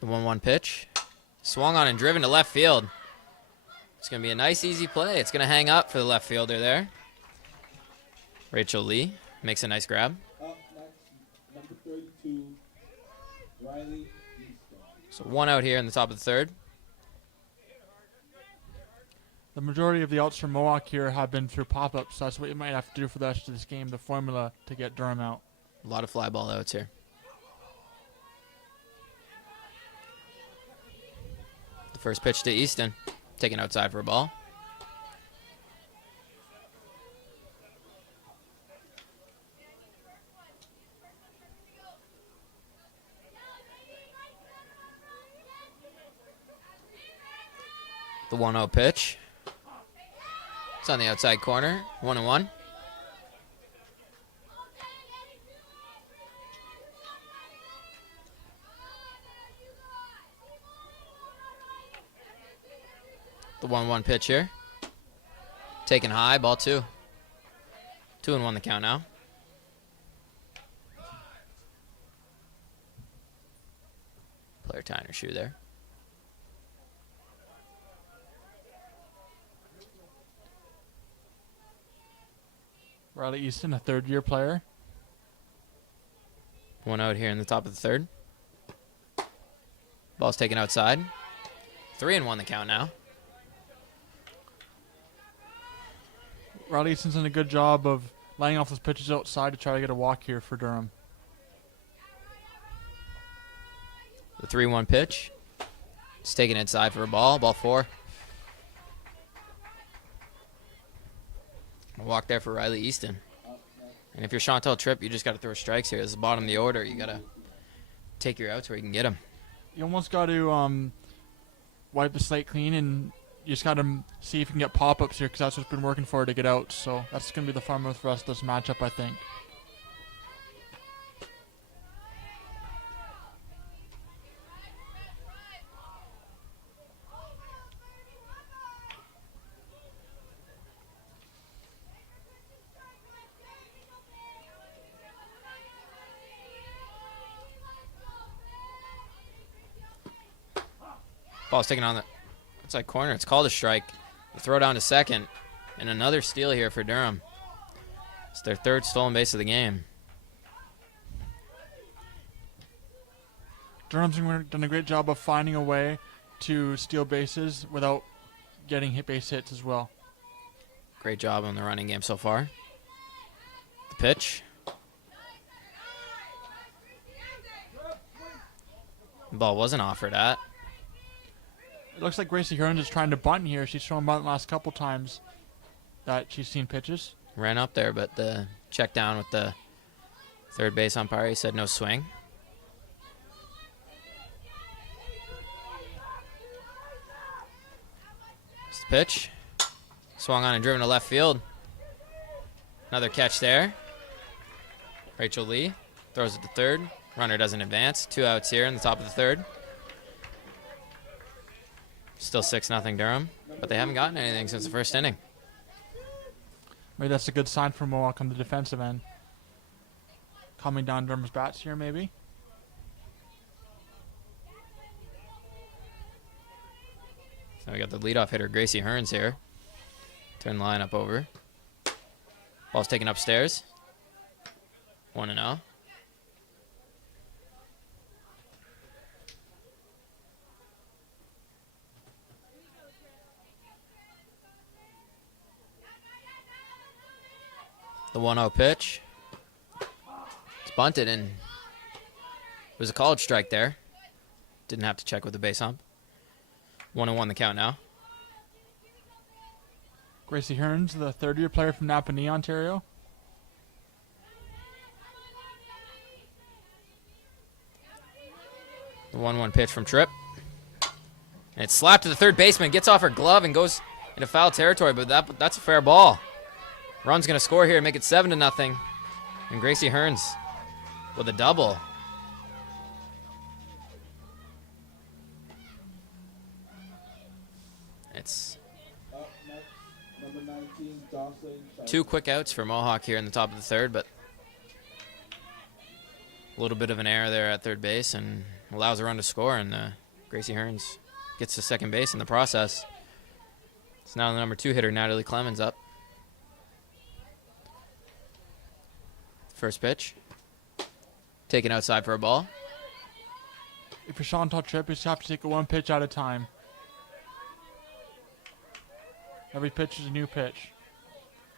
The 1-1 pitch. Swung on and driven to left field. It's going to be a nice, easy play. It's going to hang up for the left fielder there. Rachel Lee makes a nice grab. Up next, number 32, Riley Easton. So one out here in the top of the third. The majority of the outs from Mohawk here have been through pop-ups. That's what you might have to do for the rest of this game, the formula to get Durham out. A lot of fly ball outs here. The first pitch to Easton, taken outside for a ball. The 1-0 pitch. It's on the outside corner. 1-1. The 1-1 pitch here. Taken high, ball 2. 2-1 the count now. Player tying her shoe there. Riley Easton, a third-year player. One out here in the top of the third. Ball's taken outside. 3-1 the count now. Riley Easton's done a good job of laying off those pitches outside to try to get a walk here for Durham. The 3-1 pitch. It's taken inside for a ball. Ball 4. A walk there for Riley Easton. And if you're Chantal Tripp, you just got to throw strikes here. This is the bottom of the order. You got to take your outs where you can get them. You almost got to wipe the slate clean, and you just got to see if you can get pop-ups here because that's what's been working for her to get out. So that's going to be the formula for us this matchup, I think. Ball's taken on the outside corner. It's called a strike. The throw down to second. And another steal here for Durham. It's their third stolen base of the game. Durham's done a great job of finding a way to steal bases without getting base hits as well. Great job on the running game so far. The pitch. The ball wasn't offered at. It looks like Gracie Hearns is trying to bunt here. She's thrown bunt the last couple times that she's seen pitches. Ran up there, but the check down with the third base umpire, he said no swing. It's the pitch. Swung on and driven to left field. Another catch there. Rachel Lee throws it to third. Runner doesn't advance. 2 outs here in the top of the third. Still 6-0 Durham, but they haven't gotten anything since the first inning. Maybe that's a good sign for Mohawk on the defensive end. Calming down Durham's bats here, maybe. So we got the leadoff hitter, Gracie Hearns here. Turn the lineup over. Ball's taken upstairs. 1-0. The 1-0 pitch. It's bunted, and it was a called strike there. Didn't have to check with the base hump. 1-1 the count now. Gracie Hearns, the third-year player from Napanee, Ontario. The 1-1 pitch from Tripp. And it's slapped to the third baseman. Gets off her glove and goes into foul territory, but that's a fair ball. Run's going to score here and make it 7-0. And Gracie Hearns with a double. It's Up next, number 19, Jocelyn. 2 quick outs for Mohawk here in the top of the third, but a little bit of an error there at third base and allows a run to score, and Gracie Hearns gets to second base in the process. It's now the number 2 hitter, Natalie Clemens, up. First pitch. Taken outside for a ball. If you're Chantal Tripp, you just have to take it one pitch at a time. Every pitch is a new pitch.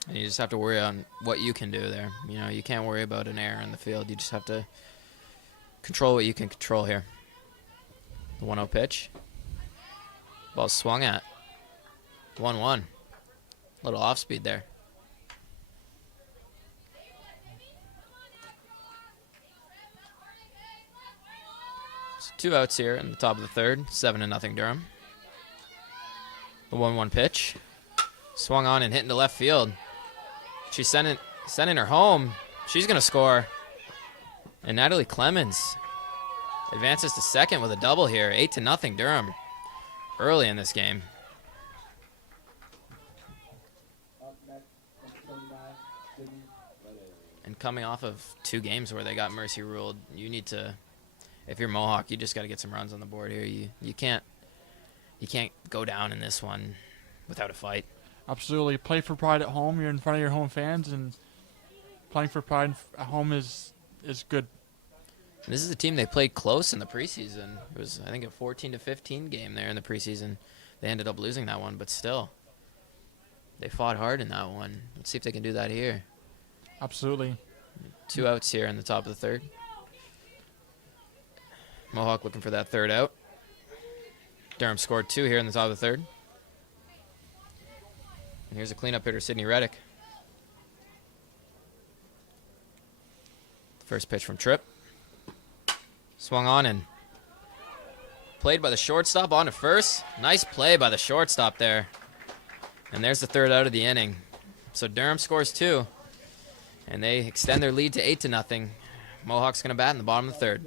And you just have to worry on what you can do there. You know, you can't worry about an error in the field. You just have to control what you can control here. The 1-0 pitch. Ball swung at. 1-1. Little off speed there. So 2 outs here in the top of the third. 7-0 Durham. The 1-1 pitch. Swung on and hit into left field. She's sending her home. She's going to score. And Natalie Clemens advances to second with a double here. 8-0 Durham early in this game. Up next, number 29, Sydney. And coming off of 2 games where they got mercy ruled, you need to, if you're Mohawk, you just got to get some runs on the board here. You can't go down in this one without a fight. Absolutely. Play for pride at home. You're in front of your home fans, and playing for pride at home is good. And this is a team they played close in the preseason. It was, I think, a 14-15 game there in the preseason. They ended up losing that one, but still, they fought hard in that one. Let's see if they can do that here. Absolutely. 2 outs here in the top of the third. Mohawk looking for that third out. Durham scored 2 here in the top of the third. And here's a cleanup hitter, Sydney Reddick. First pitch from Tripp. Swung on and played by the shortstop on to first. Nice play by the shortstop there. And there's the third out of the inning. So Durham scores 2. And they extend their lead to 8-0. Mohawk's going to bat in the bottom of the third.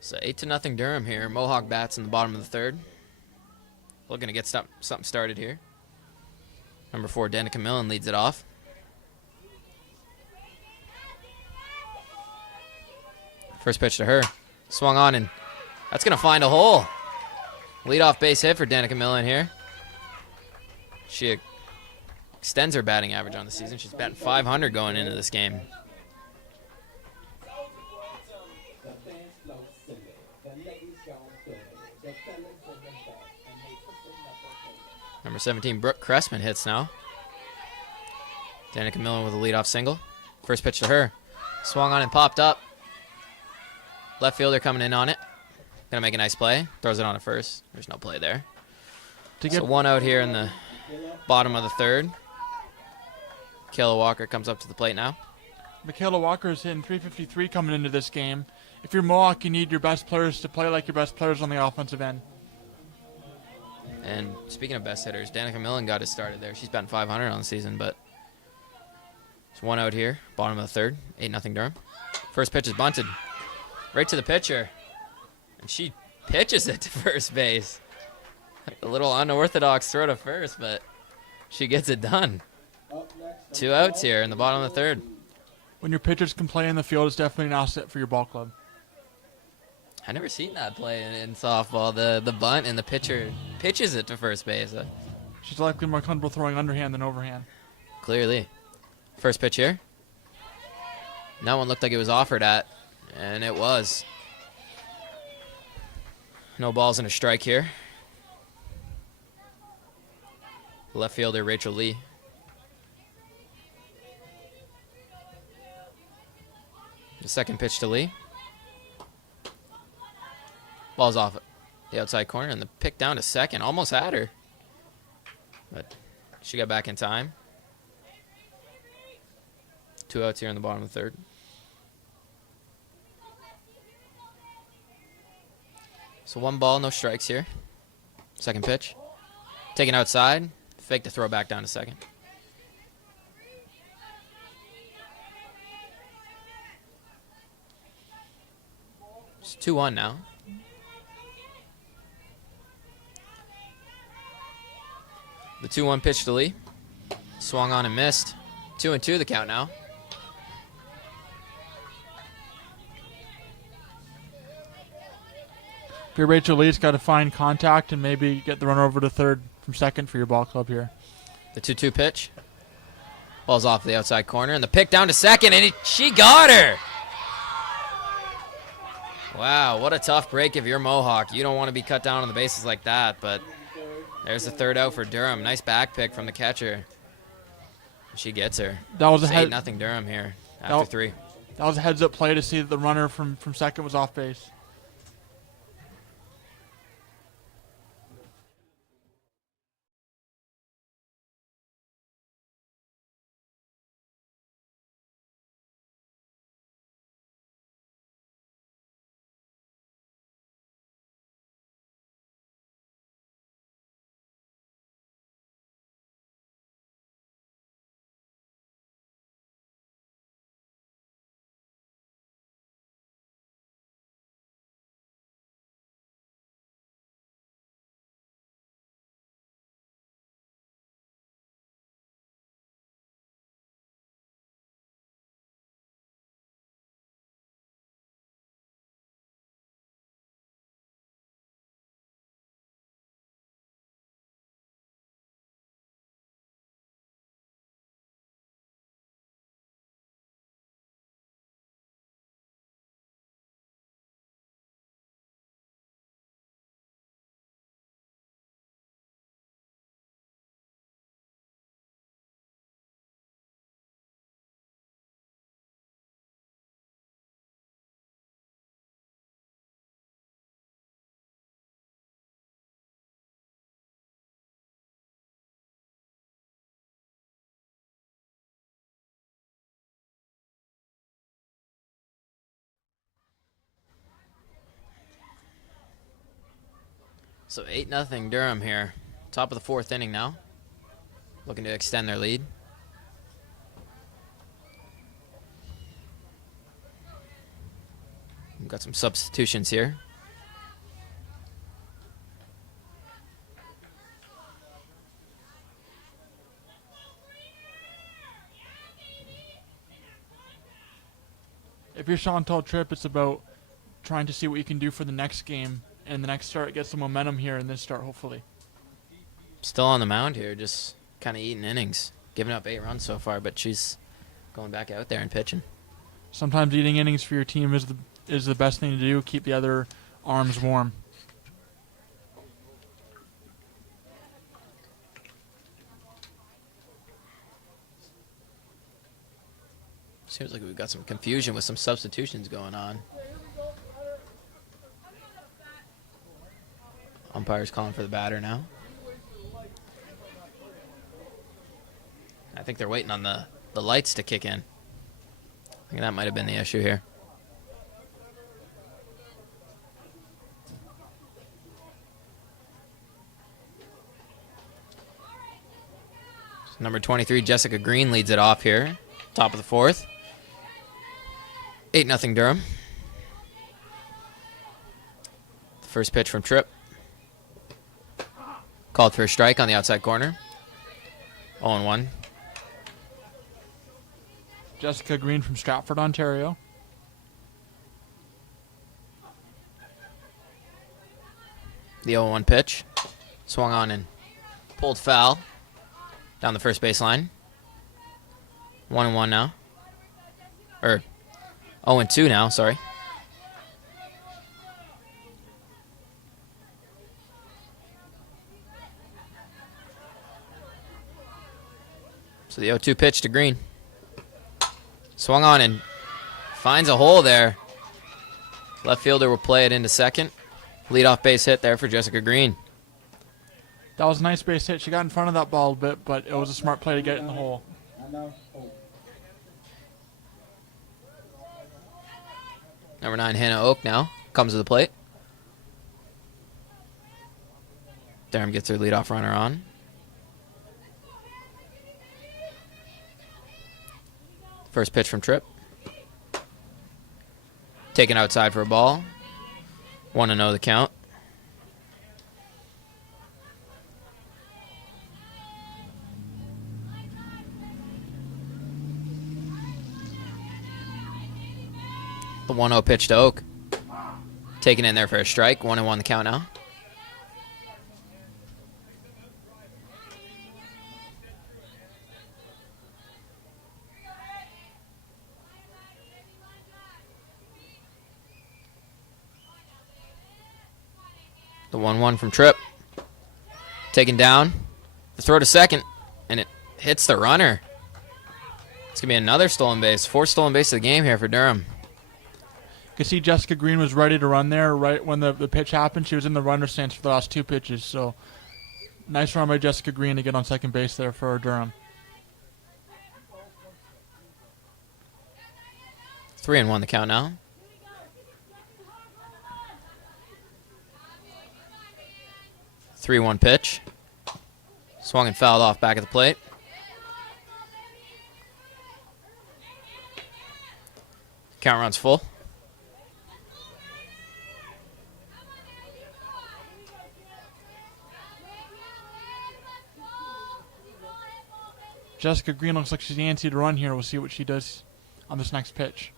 So 8-0 Durham here. Mohawk bats in the bottom of the third. Looking to get something started here. Number 4, Danica Millen leads it off. First pitch to her. Swung on, and that's going to find a hole. Leadoff base hit for Danica Millen here. She extends her batting average on the season. She's batting .500 going into this game. Number 17, Brooke Cressman hits now. Danica Millen with a leadoff single. First pitch to her. Swung on and popped up. Left fielder coming in on it. Gonna make a nice play. Throws it on at first. There's no play there. So one out here in the bottom of the third. Kayla Walker comes up to the plate now. Michaela Walker is hitting .353 coming into this game. If you're Mohawk, you need your best players to play like your best players on the offensive end. And speaking of best hitters, Danica Millen got it started there. She's batting .500 on the season, but there's one out here, bottom of the third, 8-0 Durham. First pitch is bunted, right to the pitcher, and she pitches it to first base. A little unorthodox throw to first, but she gets it done. 2 outs here in the bottom of the third. When your pitchers can play in the field, it's definitely an asset for your ball club. I never seen that play in softball. The bunt and the pitcher pitches it to first base. She's likely more comfortable throwing underhand than overhand. Clearly. First pitch here. That one looked like it was offered at, and it was. No balls and a strike here. Left fielder Rachel Lee. The second pitch to Lee. Ball's off the outside corner, and the pick down to second. Almost had her. But she got back in time. 2 outs here in the bottom of the third. So 1 ball, no strikes here. Second pitch. Taken outside. Fake the throw back down to second. It's 2-1 now. The 2-1 pitch to Lee. Swung on and missed. 2-2 the count now. If you're Rachel Lee's got to find contact and maybe get the runner over to third from second for your ball club here. The 2-2 pitch. Ball's off the outside corner, and the pick down to second, and she got her! Wow, what a tough break if you're Mohawk. You don't want to be cut down on the bases like that, but there's the third out for Durham. Nice back pick from the catcher. She gets her. That was a 8-0 Durham here after 3. That was a heads-up play to see that the runner from second was off base. So 8-0 Durham here. Top of the 4th inning now. Looking to extend their lead. We've got some substitutions here. If you're Chantal Tripp, it's about trying to see what you can do for the next game and the next start, get some momentum here in this start, hopefully. Still on the mound here, just kind of eating innings. Giving up 8 runs so far, but she's going back out there and pitching. Sometimes eating innings for your team is the best thing to do. Keep the other arms warm. Seems like we've got some confusion with some substitutions going on. Umpire's calling for the batter now. I think they're waiting on the lights to kick in. I think that might have been the issue here. So number 23, Jessica Green, leads it off here. Top of the fourth. 8-0 Durham. The first pitch from Tripp. Called for a strike on the outside corner. 0-1. Jessica Green from Stratford, Ontario. The 0-1 pitch. Swung on and pulled foul down the first baseline. 1-1 now. Or 0-2 now, sorry. So the 0-2 pitch to Green. Swung on and finds a hole there. Left fielder will play it into second. Leadoff base hit there for Jessica Green. That was a nice base hit. She got in front of that ball a bit, but it was a smart play to get it in the hole. Number 9, Hannah Oak now comes to the plate. Durham gets her leadoff runner on. First pitch from Tripp. Taken outside for a ball. 1-0 the count. The 1-0 pitch to Oak. Taken in there for a strike. 1-1 the count now. The 1-1 from Tripp. Taken down. The throw to second. And it hits the runner. It's going to be another stolen base. 4th stolen base of the game here for Durham. You can see Jessica Green was ready to run there right when the pitch happened. She was in the runner stance for the last 2 pitches. So nice run by Jessica Green to get on second base there for Durham. 3-1 the count now. Three 1 pitch. Swung and fouled off back at the plate. Count runs full. Jessica Green looks like she's antsy to run here. We'll see what she does on this next pitch.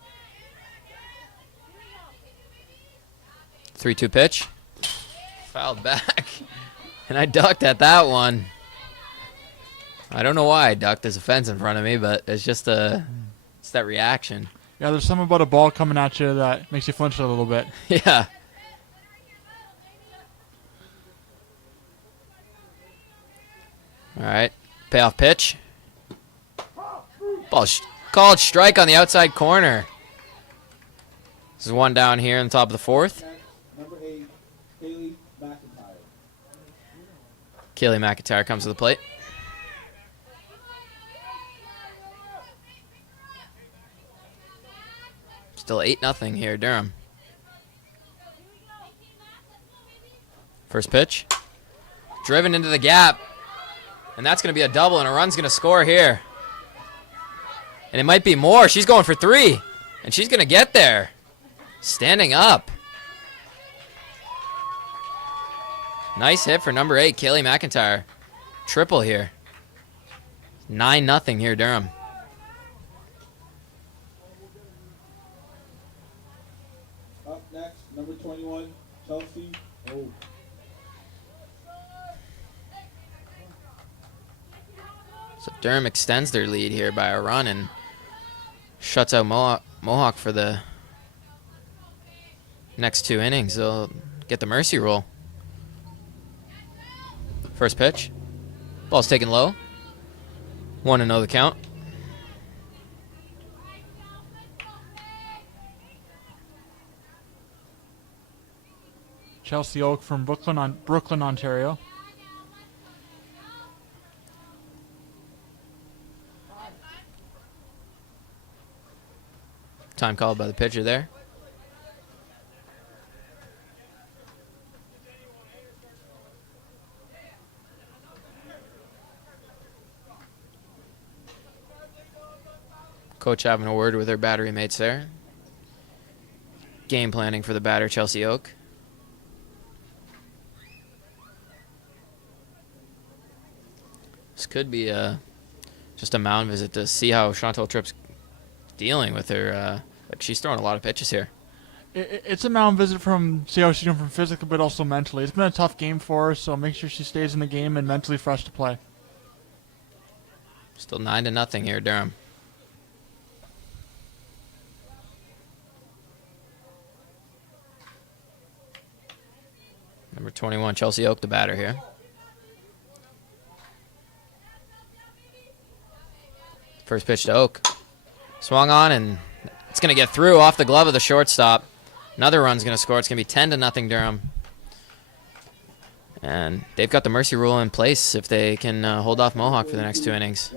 3-2 pitch. Fouled back. And I ducked at that one. I don't know why I ducked. There's a fence in front of me, but it's just it's that reaction. Yeah, there's something about a ball coming at you that makes you flinch a little bit. Yeah. All right. Payoff pitch. Ball called strike on the outside corner. This is one down here on top of the 4th. Number 8, Kaylee McIntyre. Kaylee McIntyre comes to the plate. Still 8-0 here, Durham. First pitch. Driven into the gap. And that's going to be a double, and a run's going to score here. And it might be more. She's going for 3. And she's going to get there. Standing up. Nice hit for number 8, Kaylee McIntyre. Triple here. 9-0 here, Durham. Up next, number 21, Chelsea. Oh. So Durham extends their lead here by a run and shuts out Mohawk for the next 2 innings. They'll get the mercy rule. First pitch. Ball's taken low. 1-0 the count. Chelsea Oak from Brooklyn, Ontario. Time called by the pitcher there. Coach having a word with her battery mates there. Game planning for the batter, Chelsea Oak. This could be just a mound visit to see how Chantal Tripp's dealing with her. Like she's throwing a lot of pitches here. It's a mound visit from see how she's doing from physically, but also mentally. It's been a tough game for her, so make sure she stays in the game and mentally fresh to play. Still 9-0 here, Durham. Number 21, Chelsea Oak, the batter here. First pitch to Oak. Swung on, and it's going to get through off the glove of the shortstop. Another run's going to score. It's going to be 10-0 Durham. And they've got the mercy rule in place if they can hold off Mohawk for the next 2 innings.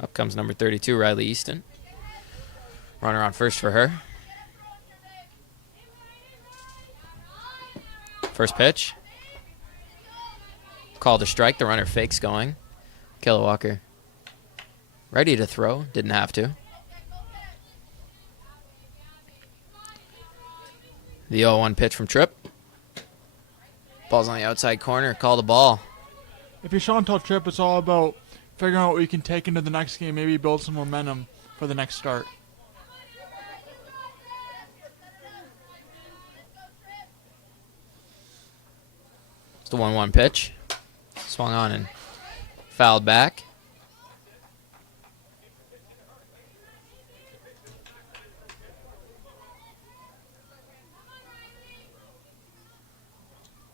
Up comes number 32, Riley Easton. Runner on first for her. First pitch. Called a strike. The runner fakes going. Kilowalker ready to throw. Didn't have to. The 0-1 pitch from Tripp. Ball's on the outside corner. Call the ball. If you're Chantal Tripp, it's all about figuring out what you can take into the next game, maybe build some momentum for the next start. It's the 1-1 pitch. Swung on and fouled back.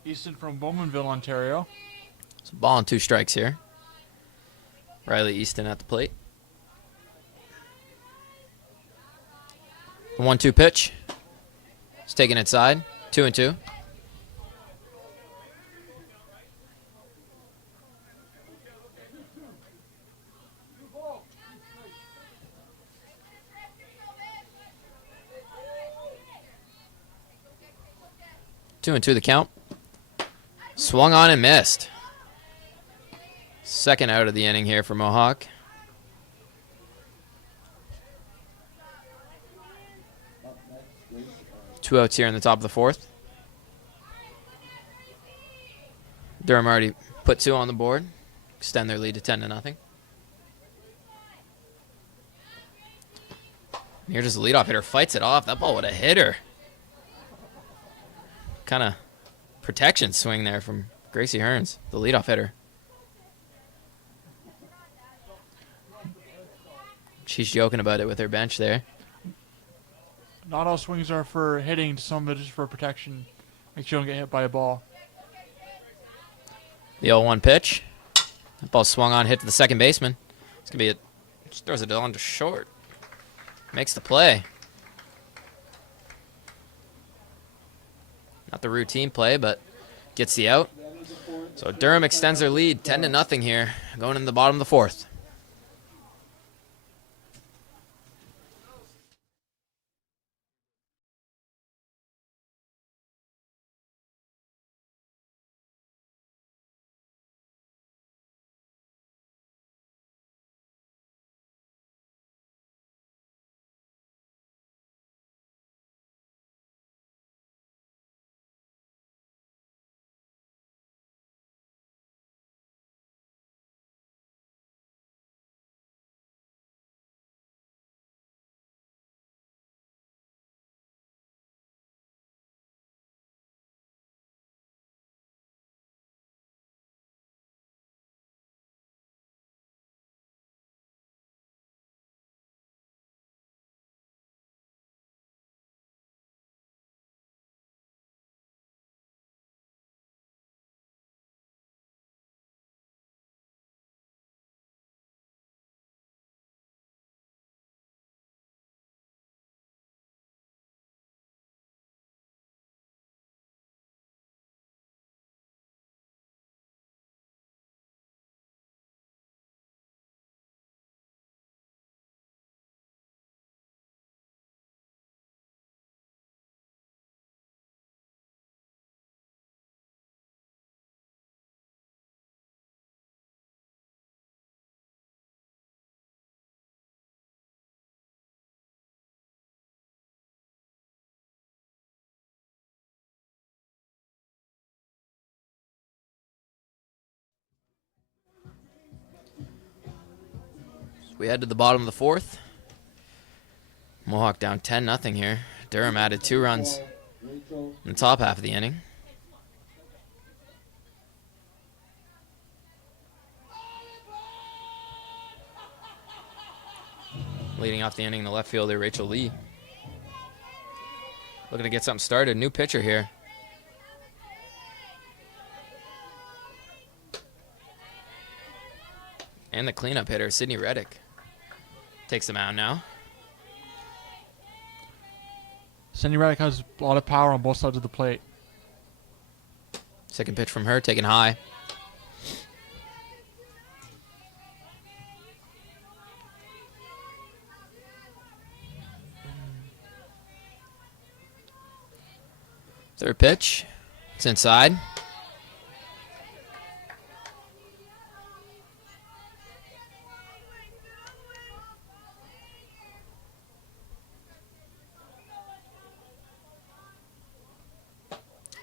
Easton from Bowmanville, Ontario. It's a ball and 2 strikes here. Riley Easton at the plate. The 1-2 pitch. It's taken inside. 2-2. Two and two the count. Swung on and missed. Second out of the inning here for Mohawk. Two outs here in the top of the 4th. Durham already put 2 on the board. Extend their lead to 10-0. Here's just the leadoff hitter. Fights it off. That ball would have hit her. Kind of protection swing there from Gracie Hearns, the leadoff hitter. She's joking about it with her bench there. Not all swings are for hitting, some of it is for protection. Make sure you don't get hit by a ball. The 0-1 pitch. That ball swung on, hit to the second baseman. It's going to be just throws it on to short. Makes the play. Not the routine play, but gets the out. So Durham extends their lead 10-0 here, going in the bottom of the 4th. we head to the bottom of the fourth. Mohawk down 10-0 here. Durham added 2 runs in the top half of the inning. Leading off the inning, the left fielder, Rachel Lee. Looking to get something started. New pitcher here. And the cleanup hitter, Sydney Reddick, takes the mound now. Sydney Reddick has a lot of power on both sides of the plate. Second pitch from her, taken high. Third pitch, it's inside.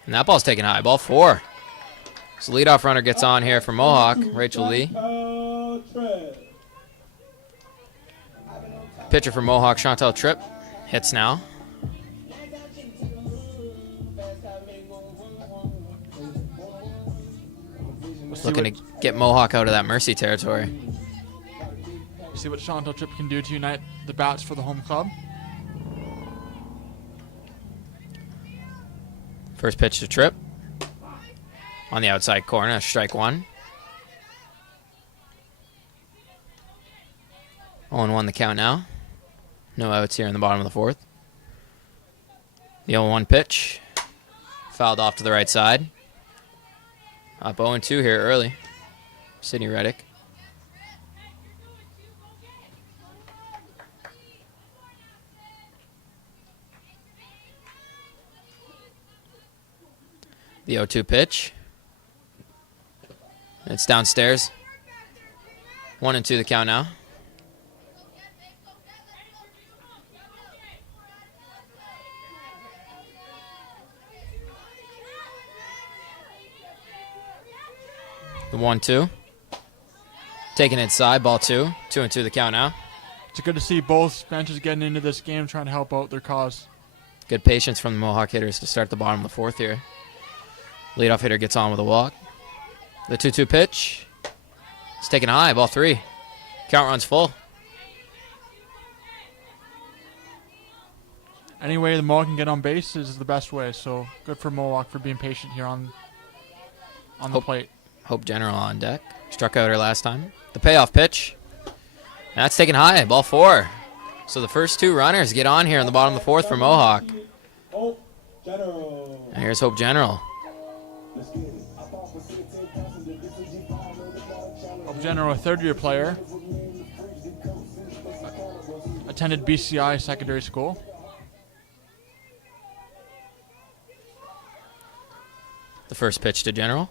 And that ball's taken high, ball 4. So leadoff runner gets on here for Mohawk, Rachel Lee. Pitcher for Mohawk, Chantal Tripp, hits now. Looking to get Mohawk out of that mercy territory. See what Chantal Tripp can do to unite the bats for the home club. First pitch to Tripp. On the outside corner, strike 1. 0-1 the count now. No outs here in the bottom of the fourth. The 0-1 pitch. Fouled off to the right side. Up 0-2 here early. Sydney Reddick. The 0-2 pitch. It's downstairs. 1-2 the count now. The 1-2. Taken inside, ball 2. 2-2 the count now. It's good to see both benches getting into this game, trying to help out their cause. Good patience from the Mohawk hitters to start the bottom of the fourth here. Leadoff hitter gets on with a walk. The 2-2 pitch. It's taken high, ball 3. Count runs full. Any way the Mohawk can get on base is the best way, so good for Mohawk for being patient here on the plate. Hope General on deck. Struck out her last time. The payoff pitch. That's taken high, ball 4. So the first 2 runners get on here in the bottom of the fourth for Mohawk. And here's Hope General. Hope General, a third-year player. Attended BCI secondary school. The first pitch to General.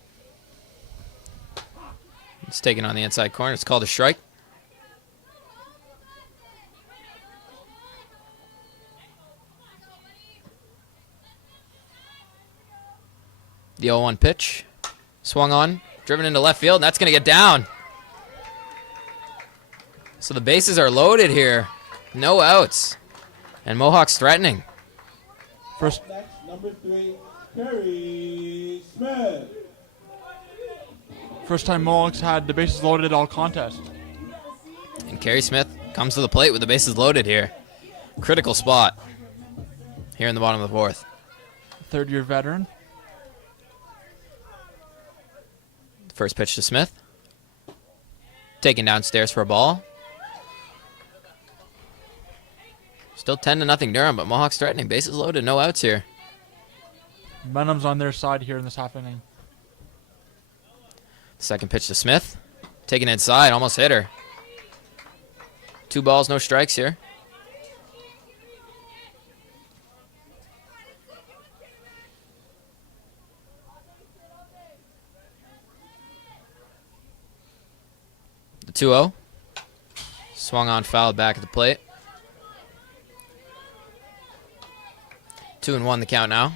It's taken on the inside corner. It's called a strike. The 0-1 pitch. Swung on. Driven into left field. And that's going to get down. So the bases are loaded here. No outs. And Mohawk's threatening. First, Number 3, Carrie Smith. first time Mohawks had the bases loaded all contest. And Carrie Smith comes to the plate with the bases loaded here. Critical spot here in the bottom of the fourth. Third-year veteran. First pitch to Smith. Taken downstairs for a ball. Still 10-0 Durham, but Mohawk's threatening. Bases loaded, no outs here. Momentum's on their side here in this half inning. Second pitch to Smith. Taken inside, almost hit her. 2 balls, no strikes here. The 2-0. Swung on, fouled back at the plate. 2-1 the count now.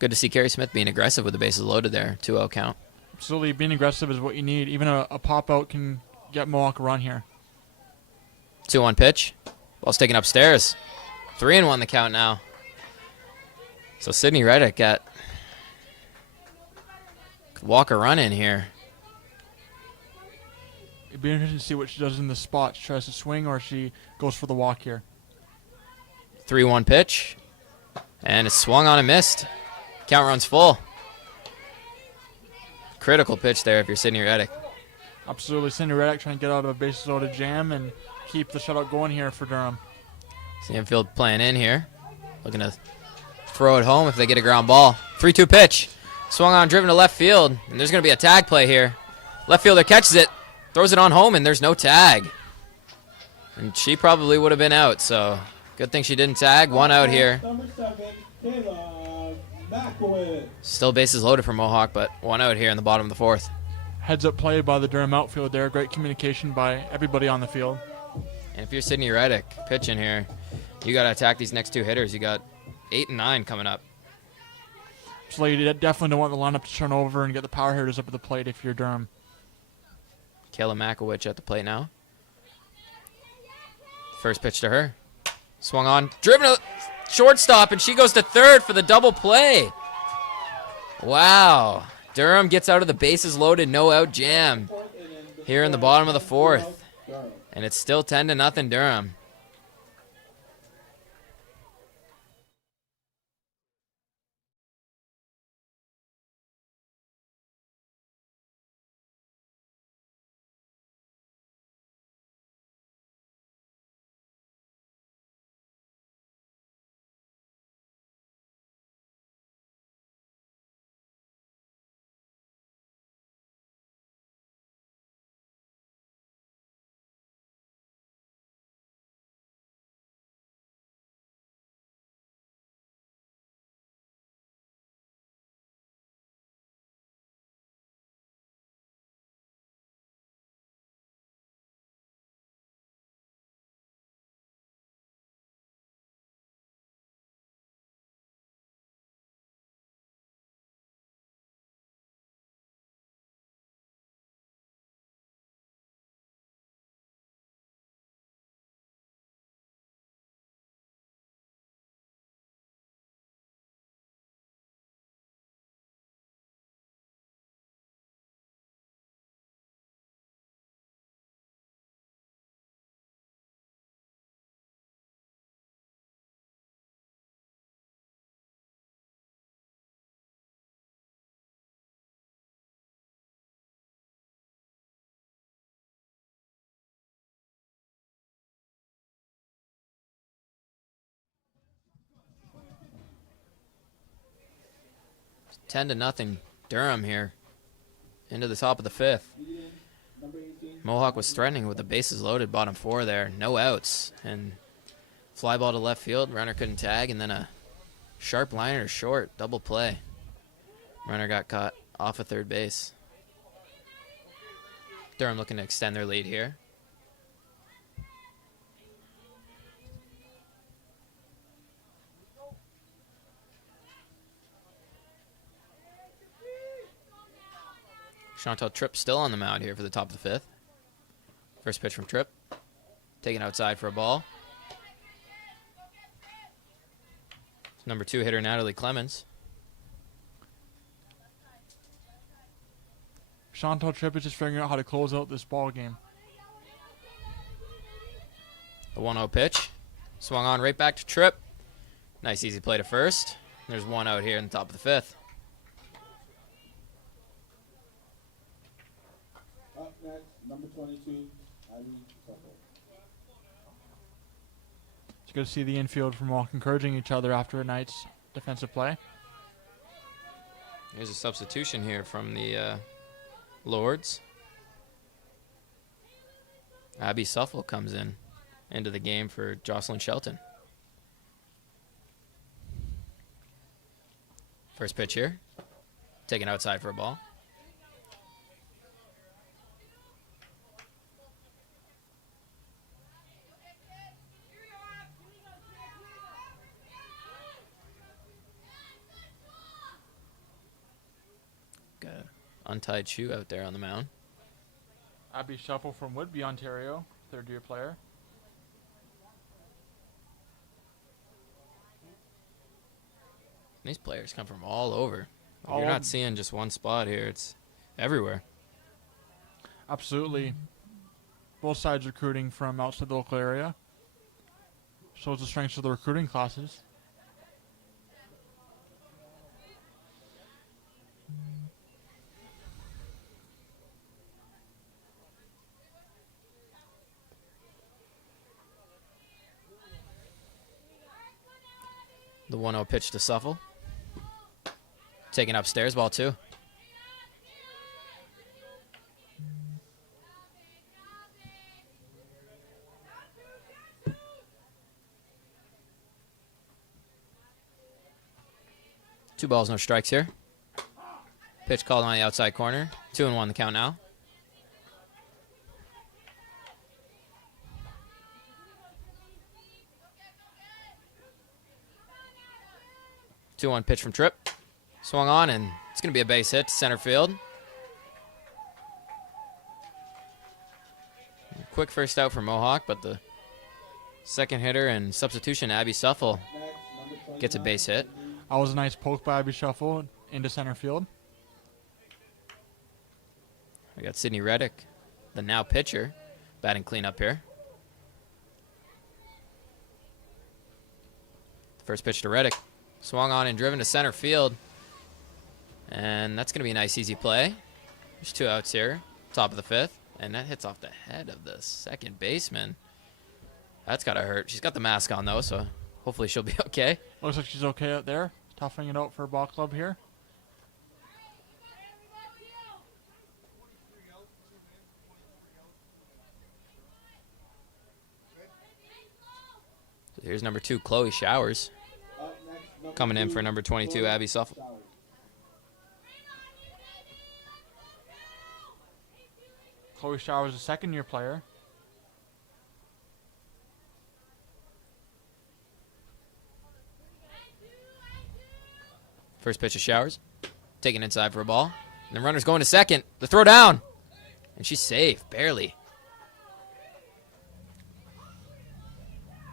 Good to see Carrie Smith being aggressive with the bases loaded there. 2-0 count. Absolutely, being aggressive is what you need. Even a pop-out can get Mohawk a run here. 2-1 pitch. Ball's taken upstairs. 3-1 the count now. So Sydney Reddick could walk a run in here. It'd be interesting to see what she does in the spot. She tries to swing or she goes for the walk here. 3-1 pitch. And it's swung on and missed. Count runs full. Critical pitch there if you're Sydney Reddick. Absolutely. Sydney Reddick trying to get out of a bases loaded jam and keep the shutout going here for Durham. Samfield playing in here. Looking to throw it home if they get a ground ball. 3-2 pitch. Swung on, driven to left field. And there's going to be a tag play here. Left fielder catches it. Throws it on home, and there's no tag. And she probably would have been out, so good thing she didn't tag. 1 out here. Number 7, Kayla Makowicz. Still bases loaded for Mohawk, but 1 out here in the bottom of the 4th. Heads up play by the Durham outfield there. Great communication by everybody on the field. And if you're Sydney Reddick pitching here, you got to attack these next 2 hitters. You got 8 and 9 coming up. So you definitely don't want the lineup to turn over and get the power hitters up at the plate if you're Durham. Kayla Makowicz at the plate now. First pitch to her. Swung on, driven to shortstop, and she goes to third for the double play. Wow. Durham gets out of the bases loaded, no out jam here in the bottom of the 4th. And it's still 10-0 Durham. It's 10-0 Durham here into the top of the 5th. Mohawk was threatening with the bases loaded, bottom 4 there. No outs. And fly ball to left field. Runner couldn't tag. And then a sharp liner to short. Double play. Runner got caught off of third base. Durham looking to extend their lead here. Chantal Tripp still on the mound here for the top of the 5th. First pitch from Tripp. Taken outside for a ball. Number 2 hitter Natalie Clemens. Chantal Tripp is just figuring out how to close out this ball game. The 1-0 pitch. Swung on right back to Tripp. Nice easy play to first. There's 1 out here in the top of the 5th. Up next, number 22, Ivy Suffle. It's good to see the infield from Mohawk encouraging each other after a night's defensive play. Here's a substitution here from the Lords. Abby Suffle comes into the game for Jocelyn Shelton. First pitch here. Taken outside for a ball. Got an untied shoe out there on the mound. Abby Shuffle from Whitby, Ontario, third-year player. These players come from all over. All You're over. not seeing just one spot here. It's everywhere. Absolutely. Both sides recruiting from outside the local area. Shows the strengths of the recruiting classes. The 1-0 pitch to Suffle. Taken upstairs, ball 2. Two balls, no strikes here. Pitch called on the outside corner. 2-1 the count now. Two-one pitch from Tripp. Swung on, and it's going to be a base hit to center field. Quick first out for Mohawk, but the second hitter and substitution, Abby Suffle, gets a base hit. That was a nice poke by Abby Shuffle into center field. We got Sydney Reddick, the now pitcher, batting cleanup here. First pitch to Reddick. Swung on and driven to center field. And that's going to be a nice, easy play. There's 2 outs here, top of the 5th. And that hits off the head of the second baseman. That's got to hurt. She's got the mask on, though, so hopefully she'll be okay. Looks like she's okay out there. Toughing it out for a ball club here. So here's number 2, Chloe Showers, coming in for number 22, Abby Suffle. Chloe Showers, a second-year player. First pitch of Showers, taken inside for a ball. And the runner's going to second. The throw down. And she's safe, barely.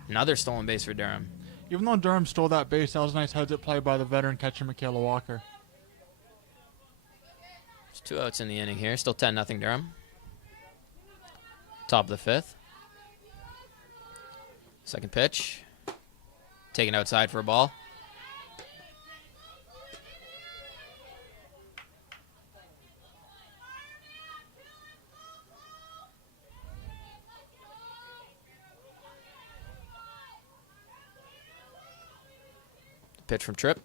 Another stolen base for Durham. Even though Durham stole that base, that was a nice heads-up play by the veteran catcher, Michaela Walker. There's 2 outs in the inning here. Still 10-0 Durham. Top of the 5th. Second pitch. Taken outside for a ball. Pitch from Tripp.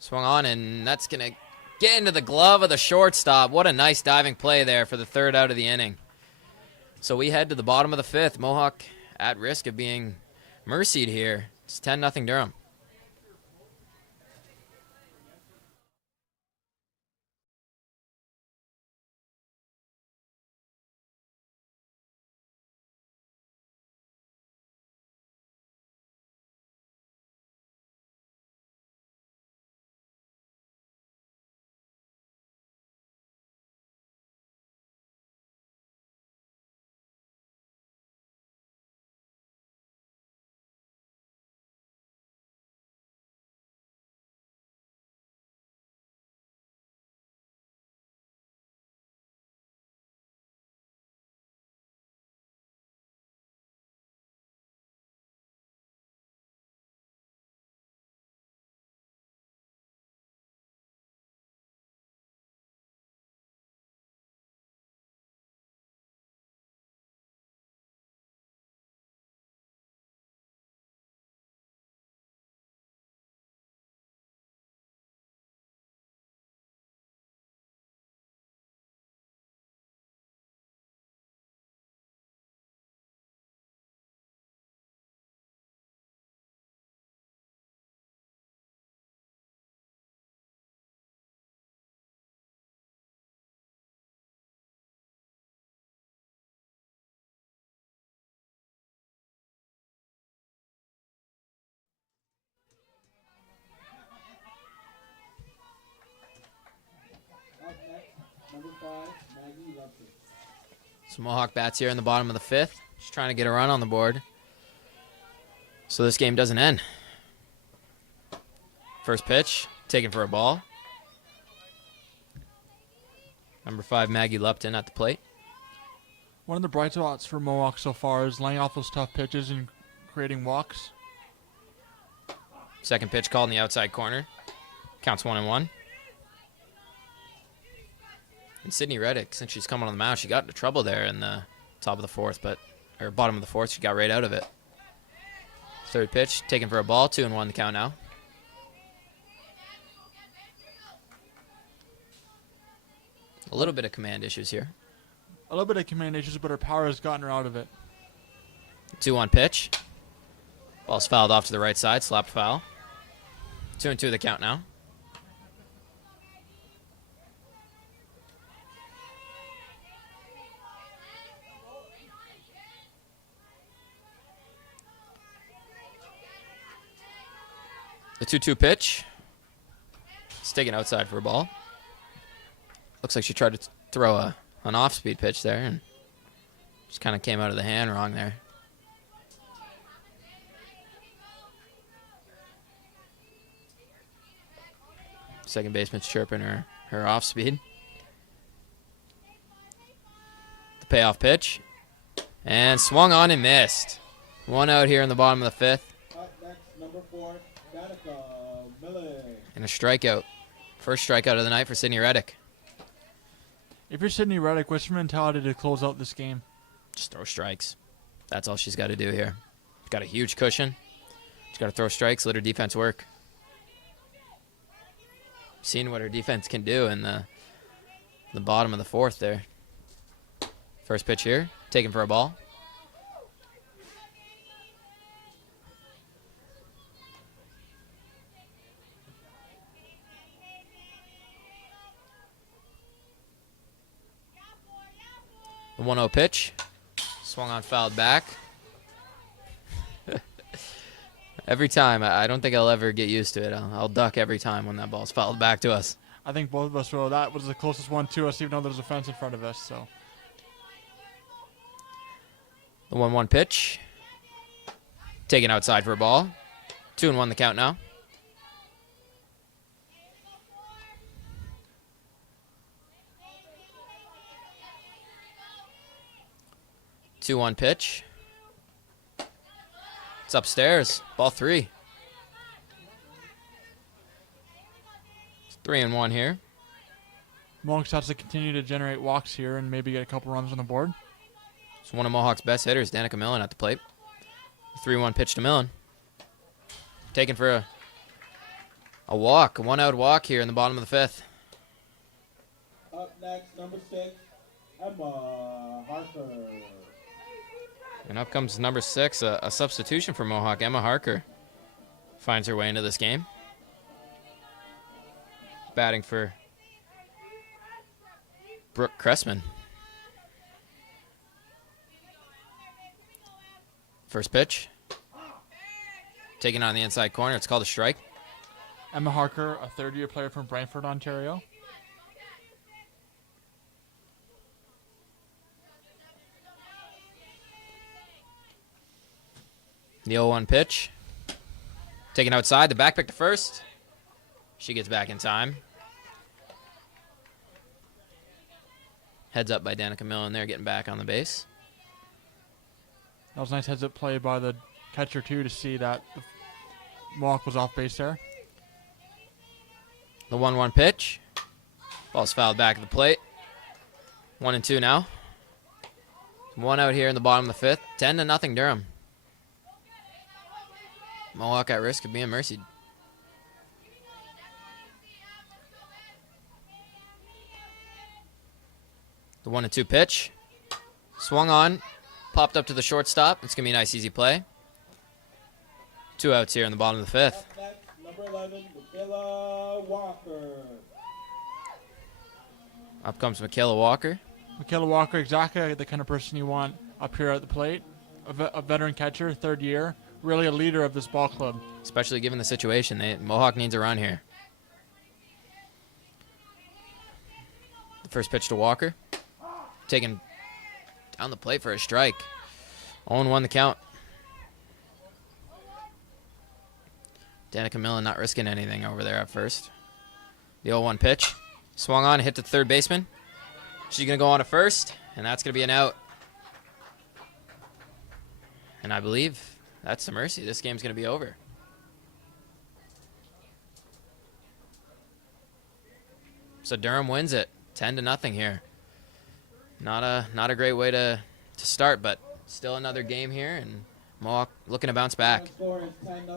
Swung on, and that's going to get into the glove of the shortstop. What a nice diving play there for the 3rd out of the inning. So we head to the bottom of the 5th. Mohawk at risk of being mercied here. It's 10-0 Durham. So Mohawk bats here in the bottom of the 5th. Just trying to get a run on the board so this game doesn't end. First pitch, taken for a ball. Number 5, Maggie Lupton at the plate. One of the bright spots for Mohawk so far is laying off those tough pitches and creating walks. Second pitch called in the outside corner. Counts 1-1. And Sydney Reddick, since she's coming on the mound, she got into trouble there in the top of the 4th, or bottom of the 4th. She got right out of it. Third pitch, taken for a ball. 2-1 the count now. A little bit of command issues here. A little bit of command issues, but her power has gotten her out of it. 2-1 pitch. Ball's fouled off to the right side, slapped foul. 2-2 the count now. The 2-2 pitch. It's taken outside for a ball. Looks like she tried to throw an off-speed pitch there and just kind of came out of the hand wrong there. Second baseman's chirping her off-speed. The payoff pitch. And swung on and missed. 1 out here in the bottom of the 5th. Up next, number 4, Danica Miller. And a strikeout. First strikeout of the night for Sydney Reddick. If you're Sydney Reddick, what's your mentality to close out this game? Just throw strikes. That's all she's got to do here. She's got a huge cushion. She's got to throw strikes, let her defense work. Seen what her defense can do in the bottom of the 4th there. First pitch here, taken for a ball. The 1-0 pitch. Swung on, fouled back. Every time. I don't think I'll ever get used to it. I'll duck every time when that ball's fouled back to us. I think both of us will. That was the closest one to us, even though there's a fence in front of us. So The 1-1 pitch. Taken outside for a ball. 2-1 the count now. The 2-1 pitch. It's upstairs. Ball 3. It's 3-1 here. Mohawks has to continue to generate walks here and maybe get a couple runs on the board. It's one of Mohawk's best hitters, Danica Millen, at the plate. 3-1 pitch to Millen. Taken for a walk, a 1-out walk here in the bottom of the 5th. Up next, number 6, Emma Harper. And up comes number 6, a substitution for Mohawk. Emma Harker finds her way into this game. Batting for Brooke Cressman. First pitch. Taken on the inside corner. It's called a strike. Emma Harker, a third-year player from Brantford, Ontario. The 0-1 pitch. Taken outside. The back pick to first. She gets back in time. Heads up by Danica Millen there, getting back on the base. That was a nice heads-up play by the catcher, too, to see that the Mohawk was off base there. The 1-1 pitch. Ball's fouled back at the plate. 1-2 now. 1 out here in the bottom of the 5th. 10-0 Durham. Mohawk at risk of being mercied. The 1-2 pitch. Swung on. Popped up to the shortstop. It's going to be a nice, easy play. 2 outs here in the bottom of the 5th. Up next, number 11, Michaela Walker. Up comes Michaela Walker. Michaela Walker, exactly the kind of person you want up here at the plate. A veteran catcher, third year. Really a leader of this ball club. Especially given the situation. Mohawk needs a run here. The first pitch to Walker. Taken Down the plate for a strike. 0-1 the count. Danica Millen not risking anything over there at first. The 0-1 pitch. Swung on, hit to third baseman. She's going to go on to first, and that's going to be an out. And I believe that's the mercy. This game's going to be over. So Durham wins it, 10-0 here. Not a great way to start, but still another game here, and Mohawk looking to bounce back. Score is 10-0.